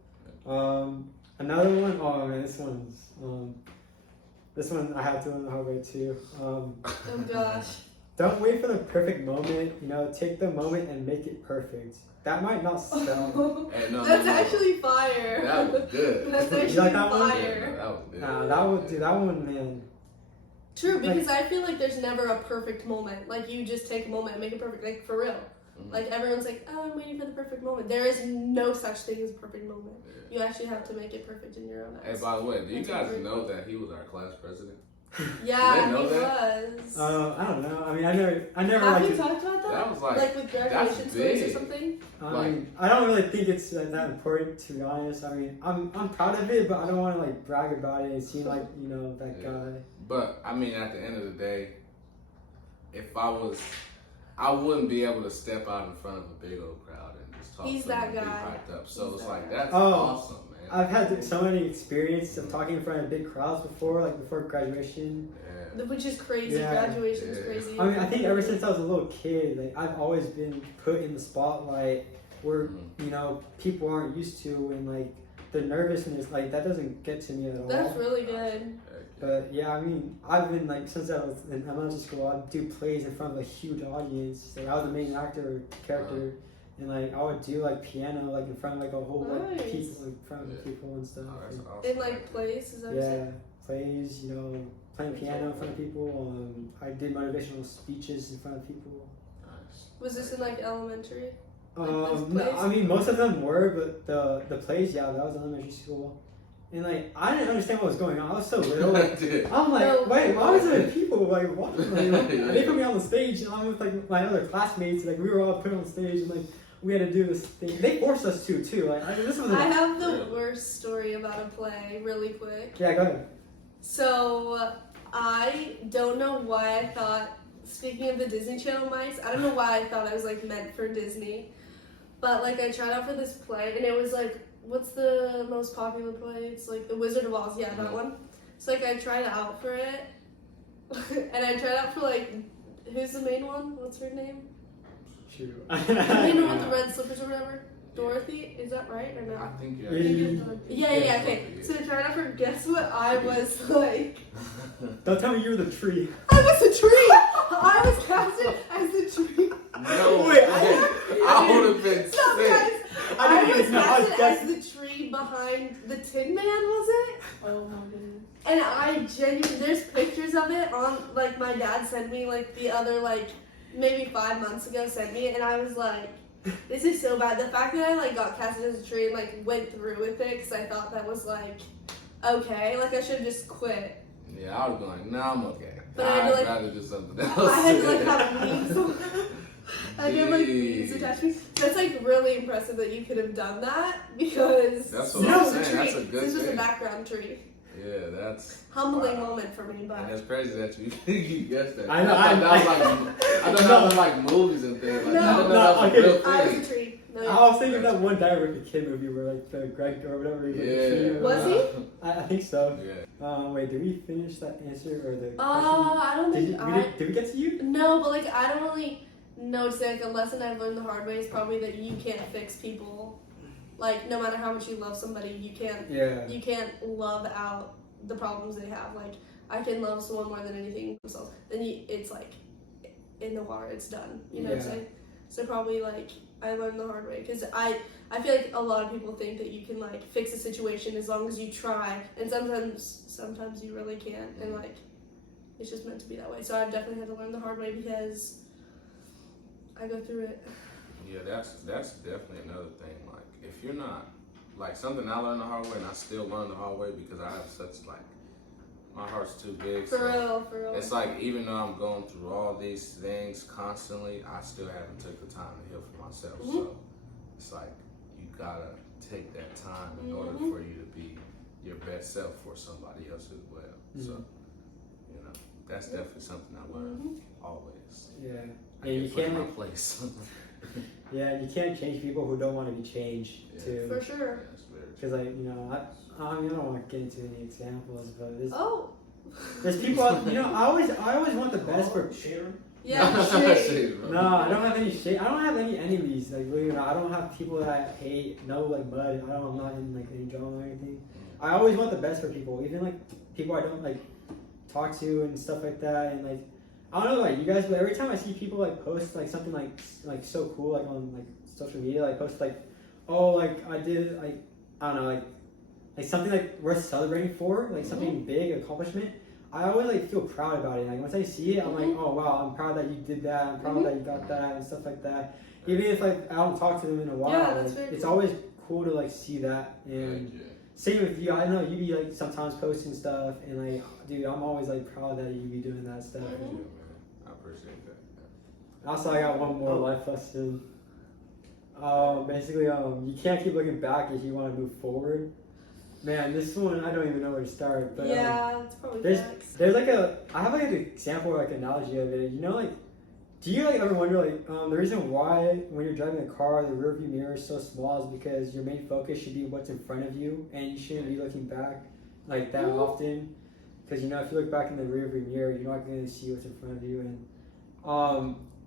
Another one, oh man, this one I have to learn the hard way too. Oh gosh. Don't wait for the perfect moment. Take the moment and make it perfect. That might not sound. Hey, That's actually fire. That was good. That's actually You like that one? fire. Yeah, that was good. That one, man. True, because I feel like there's never a perfect moment. Like, you just take a moment and make it perfect, like, for real. Like, everyone's like, oh, I'm waiting for the perfect moment. There is no such thing as a perfect moment. Yeah. You actually have to make it perfect in your own eyes. Hey, by the way, do you guys know that he was our class president? Yeah, Did they know he that? was. I don't know. I mean, I never Have like. you talked about that? That was like with graduation that's stories or big. something? I don't really think it's that important, to be honest. I mean, I'm proud of it, but I don't want to like brag about it and seem like that guy. But I mean, at the end of the day, if I wouldn't be able to step out in front of a big old crowd and just talk He's to them that and be guy. hyped up. So He's it's that like guy. that's Oh. awesome, man. I've had so many experience of talking in front of big crowds before, like before graduation. Yeah. Which is crazy. Yeah. Graduation is Yeah. crazy. I mean, I think ever since I was a little kid, like I've always been put in the spotlight where people aren't used to, and like the nervousness, like that doesn't get to me at all. That's really good. But yeah, I mean, I've been like since I was in elementary school, I'd do plays in front of a huge audience. Like I was the main actor or character, and like I would do like piano like in front of like a whole Nice. like piece in front of people and stuff. Oh, that's And, awesome. In like plays, is that what you yeah, said? plays. Playing piano in front of people. I did motivational speeches in front of people. Nice. Was this in like elementary? No, plays? I mean most of them were, but the plays, yeah, that was elementary school. And like I didn't understand what was going on. I was so little. I'm like, No. wait, why was there people? Like, what? Like, they put me on the stage, and I'm with like my other classmates. Like we were all put on stage, and like we had to do this thing. They forced us to too. Like this was. I have the worst story about a play, really quick. Yeah, go ahead. So I don't know why I thought. Speaking of the Disney Channel mics, I don't know why I thought I was like meant for Disney, but like I tried out for this play, and it was like, what's the most popular play? It's like The Wizard of Oz. Yeah, that one. So like I tried out for it, and I tried out for like, who's the main one? What's her name? Shoot. The main one with the red slippers or whatever. Dorothy, is that right or no? I think Yeah. Yeah, okay. So I tried out for, guess what I was like? Don't tell me you were the tree. I was a tree! I was casted as the tree. No Wait, I would have been Stop, sick. guys! I I didn't was even know. I was casted as the tree behind the Tin Man, was it? Oh my goodness. And I genuinely, there's pictures of it on, like, my dad sent me, like, the other, like, maybe 5 months ago sent me it, and I was like, this is so bad. The fact that I, like, got casted as a tree and, like, went through with it, because I thought that was, like, okay. Like, I should have just quit. Yeah, I was going, no, I'm okay. But I had to, I'd like- rather do something else. I had to, like, have memes. I had, like, memes Jeez. attached to me. That's, like, really impressive that you could have done that, because That's this what I'm was a saying. tree. That's a good This was a thing. background tree. Yeah, that's Humbling wow. moment for me, but... And it's crazy that you guessed that. I know, thought that was like I thought that was like movies and things. Like, I didn't know that was okay. a real I was thing. a tree. No, I was thinking of that one Die with a Kid movie where like the Greg or whatever. He Yeah. Was he? I think so. Yeah. Wait, did we finish that answer or the question? I don't think Did we get to you? No, but like I don't really know. Say like a lesson I've learned the hard way is probably that you can't fix people. Like no matter how much you love somebody, you can't love out the problems they have. Like I can love someone more than anything themselves. Then it's like in the water, it's done. You know what I'm Yeah. saying? So probably like I learned the hard way because I feel like a lot of people think that you can like fix a situation as long as you try, and sometimes you really can't, and like it's just meant to be that way. So I've definitely had to learn the hard way because I go through it. Yeah, that's definitely another thing. Like if you're not like something I learned the hard way, and I still learn the hard way because I have such like my heart's too big. For real. It's like even though I'm going through all these things constantly, I still haven't took the time to heal for myself. Mhm. So it's like you gotta take that time in order for you to be your best self for somebody else as well. So you know that's definitely something I learned always. Yeah. I And you get put in can't my like, place. Yeah, and you can't change people who don't want to be changed Yeah. too. For sure. Yeah, that's very true. Because like I mean I don't want to get into any examples, but Oh. there's people I always want the best for. Yeah, shade. bro. No, I don't have any shade. I don't have any enemies. Like, believe it or not, I don't have people that I hate. No, like mud. I'm not in like any drama or anything. I always want the best for people, even like people I don't like talk to and stuff like that. And like, I don't know, like you guys, but every time I see people like post like something like so cool, like on like social media, like post like, oh, like I did like I don't know, like something like worth celebrating for, like something big accomplishment. I always like feel proud about it. Like once I see it, I'm like, oh wow, I'm proud that you did that. I'm proud that you got that and stuff like that. Even if like I don't talk to them in a while, Yeah, that's like, very it's cool. always cool to like see that. And Yeah. same with you. I know you be like sometimes posting stuff, and like, dude, I'm always like proud that you be doing that stuff. Yeah, man. I appreciate that. Also, I got one more life lesson. Basically, you can't keep looking back if you want to move forward. Man, this one I don't even know where to start. But Yeah, it's probably there's facts. there's like I have like an example or like analogy of it. You know, like, do you like ever wonder like the reason why when you're driving a car the rearview mirror is so small is because your main focus should be what's in front of you and you shouldn't be looking back like that often. Because you know if you look back in the rearview mirror you're not going to see what's in front of you. And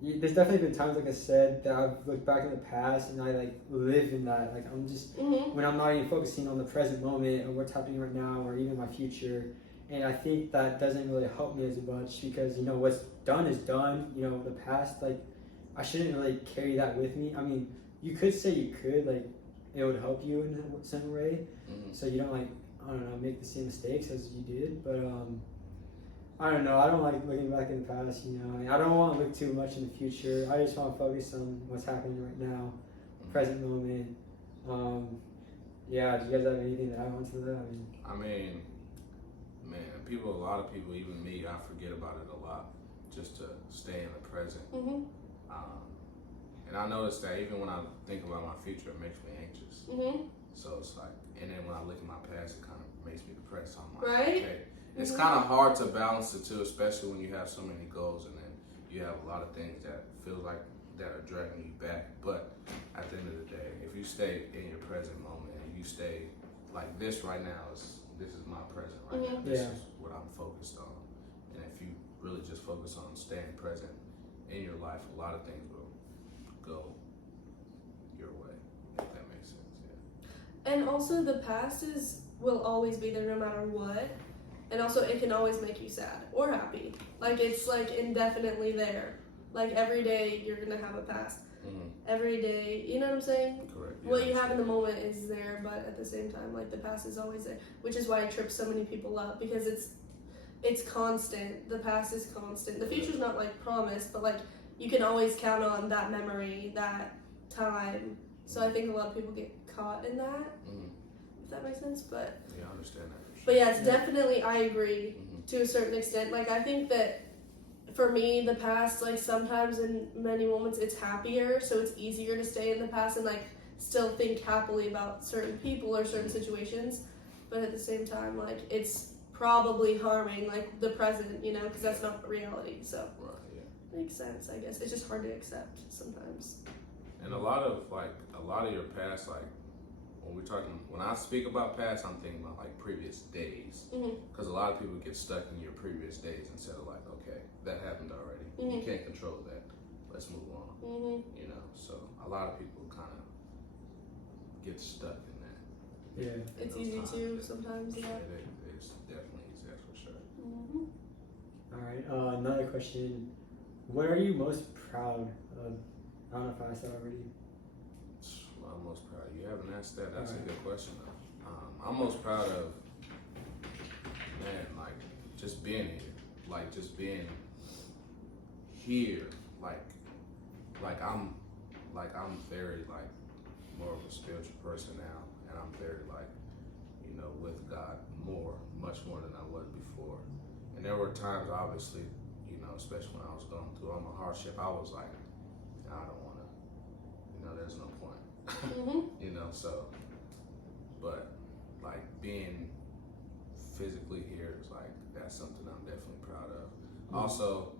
there's definitely been times, like I said, that I've looked back in the past and I like live in that. Like I'm just when I'm not even focusing on the present moment or what's happening right now or even my future. And I think that doesn't really help me as much because you know what's done is done. You know the past, like I shouldn't really carry that with me. I mean, you could say you could, like it would help you in some way, so you don't like I don't know make the same mistakes as you did. But I don't know. I don't like looking back in the past. You know, I don't want to look too much in the future. I just want to focus on what's happening right now, present moment. Yeah. Do you guys have anything to add on to that? I mean, man, a lot of people, even me, I forget about it a lot just to stay in the present. And I notice that even when I think about my future, it makes me anxious. So it's like, and then when I look at my past, it kind of makes me depressed. So I'm like, Right? okay. It's kind of hard to balance the two, especially when you have so many goals and then you have a lot of things that feel like that are dragging you back. But at the end of the day, if you stay in your present moment and you stay like this right now, this is my present right now. This is what I'm focused on. And if you really just focus on staying present in your life, a lot of things will go your way, if that makes sense. Yeah. And also the past will always be there no matter what. And also it can always make you sad or happy. Like it's like indefinitely there. Like every day you're gonna have a past. Every day, you know what I'm saying? Correct. Yeah, What you have in the moment is there, but at the same time, like the past is always there. Which is why it trips so many people up because it's constant. The past is constant. The future's not like promised, but like you can always count on that memory, that time. So I think a lot of people get caught in that. If that makes sense, but yeah, I understand that. For sure. But yeah, it's definitely, I agree to a certain extent. Like, I think that for me, the past, like, sometimes in many moments it's happier, so it's easier to stay in the past and, like, still think happily about certain people or certain situations. But at the same time, like, it's probably harming, like, the present, you know, because that's not reality. So, Right, yeah. makes sense, I guess. It's just hard to accept sometimes. And a lot of your past, like, when I speak about past, I'm thinking about like previous days, because a lot of people get stuck in your previous days instead of like, okay, that happened already. You can't control that. Let's move on. You know, so a lot of people kind of get stuck in that. Yeah. It's easy too sometimes, yeah. It's definitely easy, that's for sure. All right. Another question. What are you most proud of? I don't know if I asked that already. I'm most proud. You haven't asked that. That's a good question, though. I'm most proud of, man, like just being here, like just being here, like I'm very like more of a spiritual person now, and I'm very like, you know, with God much more than I was before. And there were times, obviously, you know, especially when I was going through all my hardship, I was like, I don't want to, you know, there's no point. You know, so, but like being physically here is like, that's something I'm definitely proud of. Also,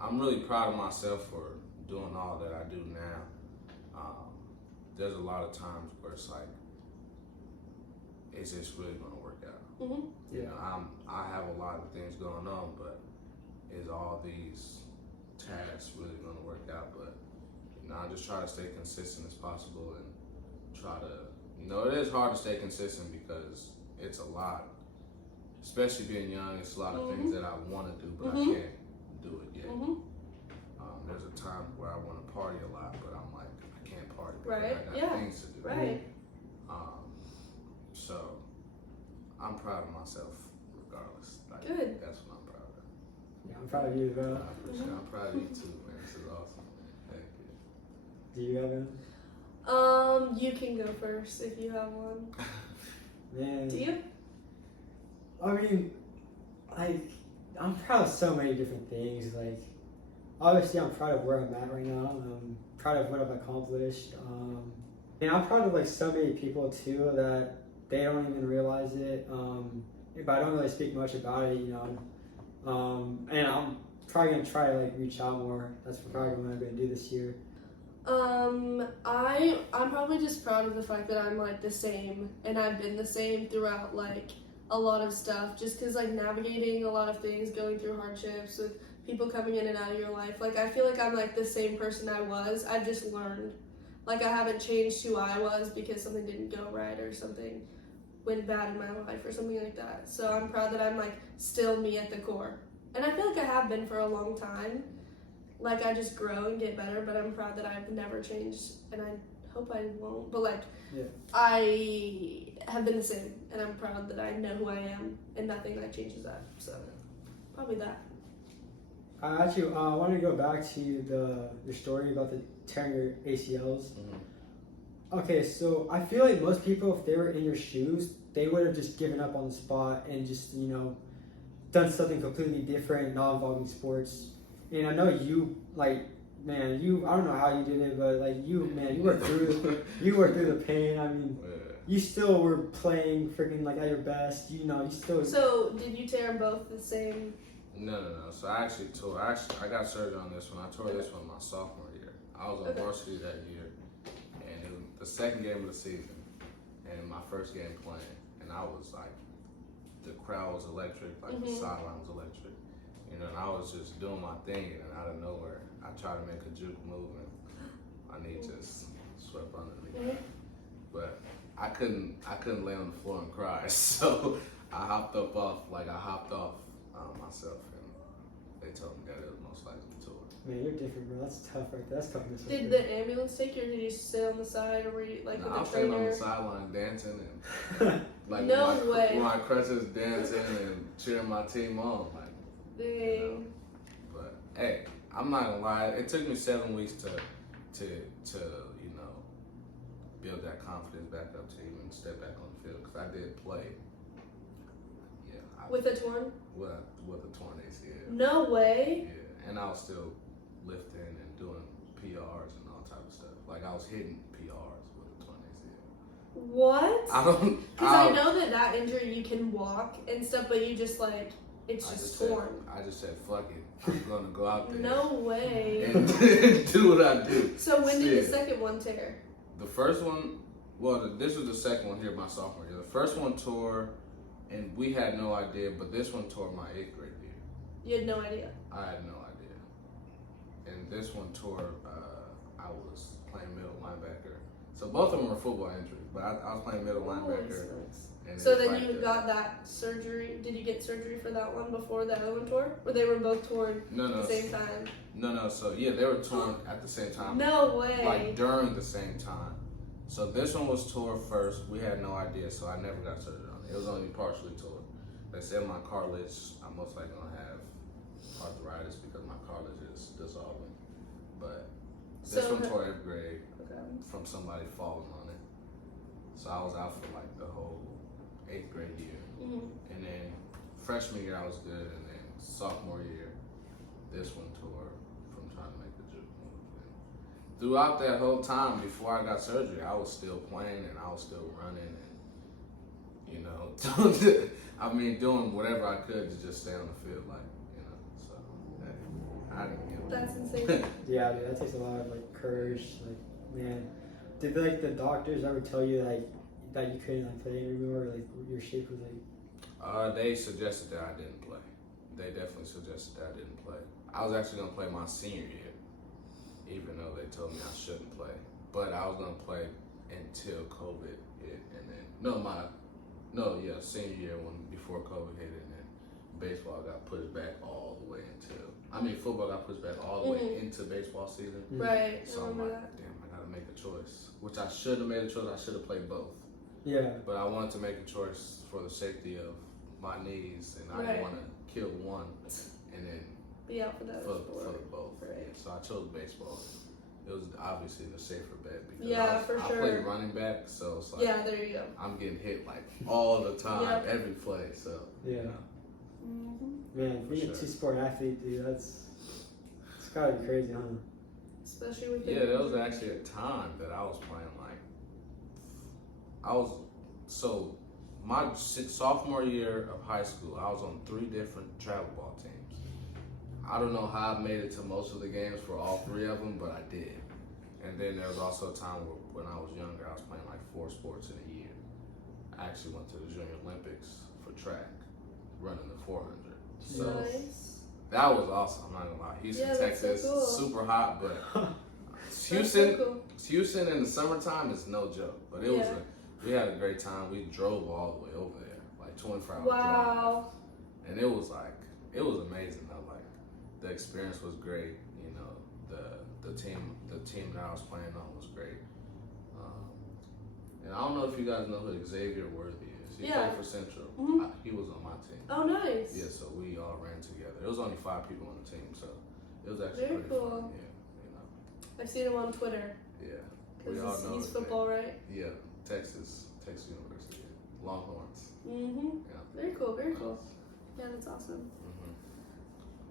I'm really proud of myself for doing all that I do now, there's a lot of times where it's like, is this really going to work out? Mm-hmm. You know, I have a lot of things going on, but is all these tasks really going to work out? But you know, I just try to stay consistent as possible and try to. You know, it is hard to stay consistent because it's a lot, especially being young. It's a lot of things that I want to do, but I can't do it yet. There's a time where I want to party a lot, but I'm like, I can't party because I got things to do. Right. So I'm proud of myself regardless. Like, Good. That's what I'm proud of. Yeah, I'm proud of you, bro. I'm proud of you too, man. This is awesome. Thank you. Do you have one? You can go first if you have one. Man. Do you? I mean, like, I'm proud of so many different things. Like, obviously, I'm proud of where I'm at right now. I'm proud of what I've accomplished. And I'm proud of, like, so many people, too, that they don't even realize it. But I don't really speak much about it, you know. And I'm probably going to try to, like, reach out more. That's probably what I'm going to do this year. I'm probably just proud of the fact that I'm like the same, and I've been the same throughout like a lot of stuff, just because like navigating a lot of things, going through hardships with people coming in and out of your life. Like I feel like I'm like the same person I was. I've just learned. Like I haven't changed who I was because something didn't go right or something went bad in my life or something like that. So I'm proud that I'm like still me at the core, and I feel like I have been for a long time. Like I just grow and get better, but I'm proud that I've never changed, and I hope I won't. But like, I have been the same, and I'm proud that I know who I am, and nothing like changes that. So probably that. I actually want to go back to your story about the tearing your ACLs. Okay, so I feel like most people, if they were in your shoes, they would have just given up on the spot and just, you know, done something completely different, not involving sports. And I know you, like, man, I don't know how you did it, but like you worked through the pain. I mean, you still were playing freaking like at your best. You know, you still. So did you tear them both the same? No. So I actually tore. I got surgery on this one. I tore this one my sophomore year. I was on varsity that year, and it was the second game of the season, and my first game playing, and I was like, the crowd was electric, like the sideline was electric. You know, and I was just doing my thing, and out of nowhere, I tried to make a juke move, and my knee just swept under me. But I couldn't lay on the floor and cry, so I hopped off myself, and they told me that it was most likely tore. Man, you're different, bro. That's tough right there. That's toughness. Did the ambulance take you, or did you sit on the side, or were you like with I the was sitting trainer? on the sideline dancing, and like No way. with my crutches dancing and cheering my team on, like. Dang. You know? But hey, I'm not gonna lie. It took me 7 weeks to you know, build that confidence back up to even step back on the field, because I did play. Yeah. With a torn? With a torn ACL. No way. Yeah, and I was still lifting and doing PRs and all type of stuff. Like I was hitting PRs with a torn ACL. What? Because I know that injury you can walk and stuff, but you just like it's just torn. I just said, fuck it. I'm gonna go out there. No way. And do what I do. So when did the second one tear? The first one, this was the second one here my sophomore year. The first one tore, and we had no idea, but this one tore my 8th grade year. You had no idea? I had no idea. And this one tore, I was playing middle linebacker. So both of them were football injuries, but I was playing middle linebacker. And so then you got that surgery. Did you get surgery for that one before the other one tore? Or they were both torn at the same time? No. So yeah, they were torn at the same time. No way. Like during the same time. So this one was tore first. We had no idea, so I never got surgery on it. It was only partially tore. They said my cartilage, I'm most likely gonna have arthritis because my cartilage is dissolving. But this one tore 8th grade from somebody falling on it. So I was out for like the whole 8th grade year. And then freshman year I was good, and then sophomore year, this one tore from trying to make the juke move. And throughout that whole time before I got surgery, I was still playing and I was still running and, you know, I mean, doing whatever I could to just stay on the field, like, you know. So hey, I didn't get That's insane. Yeah, dude, that takes a lot of like courage. Like, man, did like the doctors ever tell you like that you couldn't like play anymore? Or, like your shape was like. They suggested that I didn't play. They definitely suggested that I didn't play. I was actually gonna play my senior year, even though they told me I shouldn't play. But I was gonna play until COVID hit, and then senior year before COVID hit, and then baseball got pushed back all the way football got pushed back all the way into baseball season. Right. So I I'm remember like, that. damn, I gotta make a choice. Which I should have made a choice. I should have played both. Yeah. But I wanted to make a choice for the safety of my knees, and I Right. didn't want to kill one and then Be out for that. for the both. Right. Yeah, so I chose baseball. It was obviously the safer bet because Yeah, for I sure. played running back, so it's like Yeah, there you go. I'm getting hit like all the time, Yep. every play. So Yeah. Mm-hmm. Man, being sure. a two-sport athlete, dude, it's gotta be crazy, huh? Especially with yeah, there was actually a time that I was playing my sophomore year of high school, I was on 3 different travel ball teams. I don't know how I made it to most of the games for all 3 of them, but I did. And then there was also a time when I was younger, I was playing like 4 sports in a year. I actually went to the Junior Olympics for track, running the 400. So Nice. that was awesome. I'm not gonna lie. Houston, Yeah, that's so Texas, cool. super hot, but That's Houston, so cool. Houston in the summertime is no joke. But it was Yeah. we had a great time. We drove all the way over there, like 24 hours Wow. drive, and it was amazing. Though, like the experience was great. You know, the team that I was playing on was great. And I don't know if you guys know who Xavier Worthy is. He Yeah. played for Central. Mhm. He was on my team. Oh, nice. Yeah, so we all ran together. It was only 5 people on the team, so it was actually Very pretty cool. fun. Yeah, I've seen him on Twitter. yeah. We all Because know he's his name. football, right? Yeah, Texas University, Longhorns. Mm-hmm. Yeah. Very cool, very cool. Yeah, that's awesome. Mm-hmm.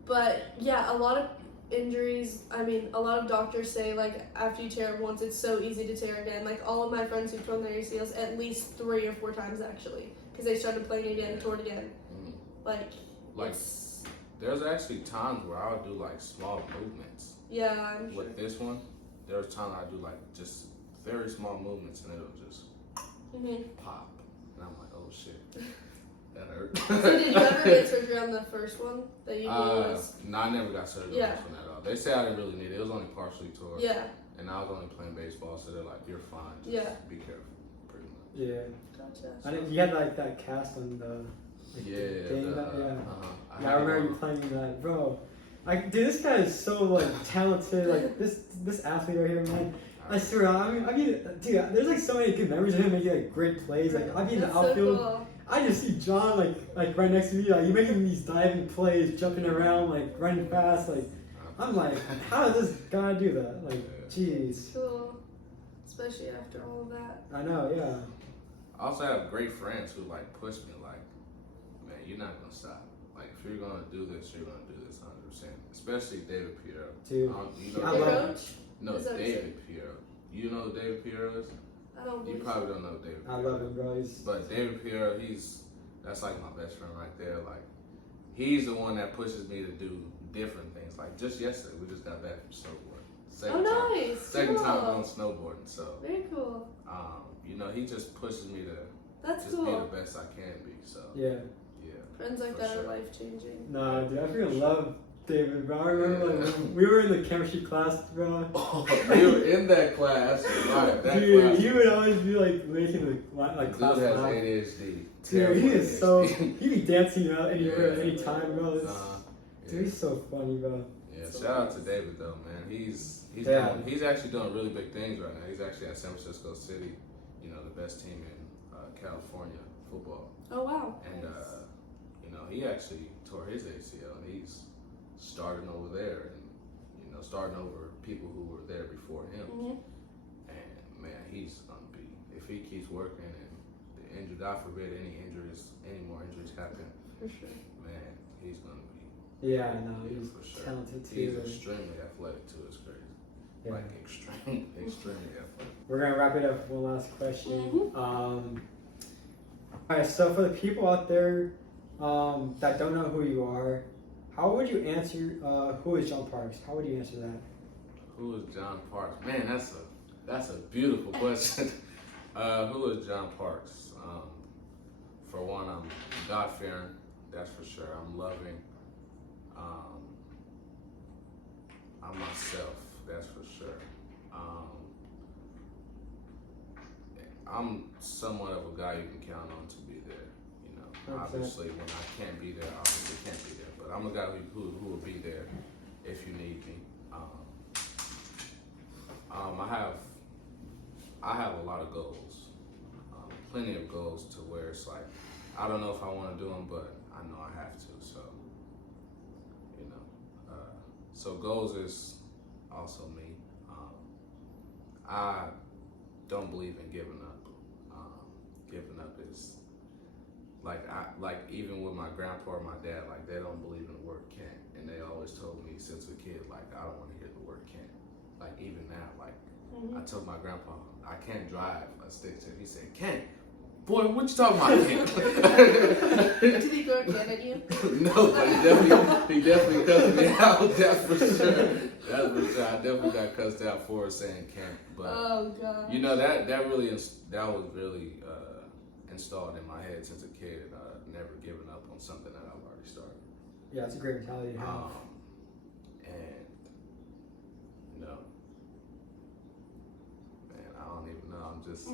But yeah, a lot of injuries. I mean, a lot of doctors say like after you tear it once, it's so easy to tear again. Like all of my friends who've torn their ACLs at least 3 or 4 times actually, because they started playing again, tore it again. Mm-hmm. Like It's, there's actually times where I would do like small movements. Yeah, I'm sure. With this one, there was times I do like just very small movements and it'll just pop, and I'm like, oh shit, that hurt. So did you ever get surgery on the first one that you was? No, I never got surgery on this one at all. They say I didn't really need it. It was only partially tore. Yeah. And I was only playing baseball, so they're like, you're fine. Just be careful, pretty much. Yeah. Gotcha. I think you had like that cast on the thing. I remember you playing that, bro. Dude, this guy is so like talented. Like this athlete right here, man. I swear, I mean, dude, there's like so many good memories of him making like great plays. Like I'd be in the That's outfield. So cool. I just see John like right next to me, like you making these diving plays, jumping around, like running fast. Like I'm like, how did this guy do that? Like, jeez. Cool. Especially after all of that. I know, yeah. I also have great friends who like push me, like, man, you're not gonna stop. Like if you're gonna do this, you're gonna do this 100%. Especially David Piero. Dude, You know I Your love coach? No, Is that what you David Piero. You know who David Piero is? I don't You believe probably don't know David I Piero. love him, bro. But David Piero, that's like my best friend right there. Like, he's the one that pushes me to do different things. Like just yesterday, we just got back from snowboarding. nice. Second Cool. time going snowboarding. So, Very cool. you know, he just pushes me to That's just cool. be the best I can be. So, Yeah. yeah. Friends like For that sure. are life changing. Nah, dude, I freaking love David, bro. I remember like we were in the chemistry class, bro. You were in that class, right? That Dude, class. he would always be like making the like Dude class has laugh. ADHD. Dude, Terrible he is so ADHD. he be dancing out anywhere, Yeah. anytime, bro. Dude, he's so funny, bro. Yeah, shout out to David though, man. He's actually doing really big things right now. He's actually at San Francisco City, you know, the best team in California football. Oh wow. And you know, he actually tore his ACL, and he's starting over there, and you know, starting over people who were there before him. And man, he's gonna be, if he keeps working and the injury, God forbid any more injuries happen, For sure. man, he's gonna be. Yeah, no, Yeah, he's for sure. talented too. He's extremely athletic too. It's crazy. Yeah. Like extremely athletic. We're gonna wrap it up with one last question. Mhm. Alright, so for the people out there that don't know who you are, How would you answer who is John Parks? How would you answer that? Who is John Parks? Man, that's a beautiful question. Who is John Parks? For one, I'm God-fearing, that's for sure. I'm loving. I'm myself, that's for sure. I'm somewhat of a guy you can count on to be there. You know, Okay. obviously when I can't be there, obviously can't be there. But I'm a guy who will be there if you need me. I have a lot of goals, plenty of goals to where it's like I don't know if I want to do them, but I know I have to. So you know, so goals is also me. I don't believe in giving up. Giving up is like even with my grandpa or my dad, like they don't believe in the word can't, and they always told me since a kid, like I don't want to hear the word can't. Like even now, like I told my grandpa I can't drive a stick shift. He said can't. Boy, what you talking about? Can't? Did he throw a can at you? No, but he definitely cussed me out. That's for sure. That's for sure. I definitely got cussed out for saying can't. But Oh god. you know that was really installed in my head since a kid. Never giving up on something that I've already started. Yeah, it's a great mentality to have. And you know, man, I don't even know. I'm just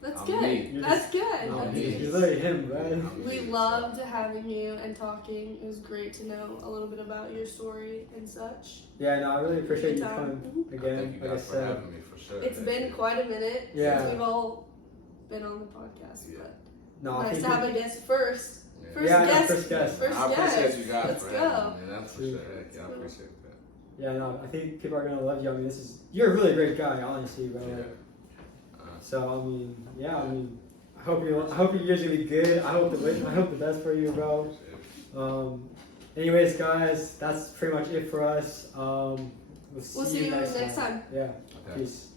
That's I'm good. me. That's good. I'm That's me. good. You're literally him, Yeah, right? I'm We me, loved so. having you and talking. It was great to know a little bit about your story and such. Yeah, no, I really appreciate you Good time. coming again. Thank you Like I guys for said, having me for sure. It's Thank been you. quite a minute Yeah. since we've all been on the podcast, Yeah. but no, I nice think to have a guest first. Yeah. First Yeah, I know, guest. first guest. First I appreciate guest. you guys Let's for go. having me. That's for Sweet. sure. Yeah, I appreciate that. yeah, no, I think people are gonna love you. I mean, you're a really great guy, honestly, bro. Yeah. So I mean, yeah, I mean, I hope your year's gonna be good. I hope the best for you, bro. Anyways, guys, that's pretty much it for us. We'll see you next time. Yeah, Okay. peace.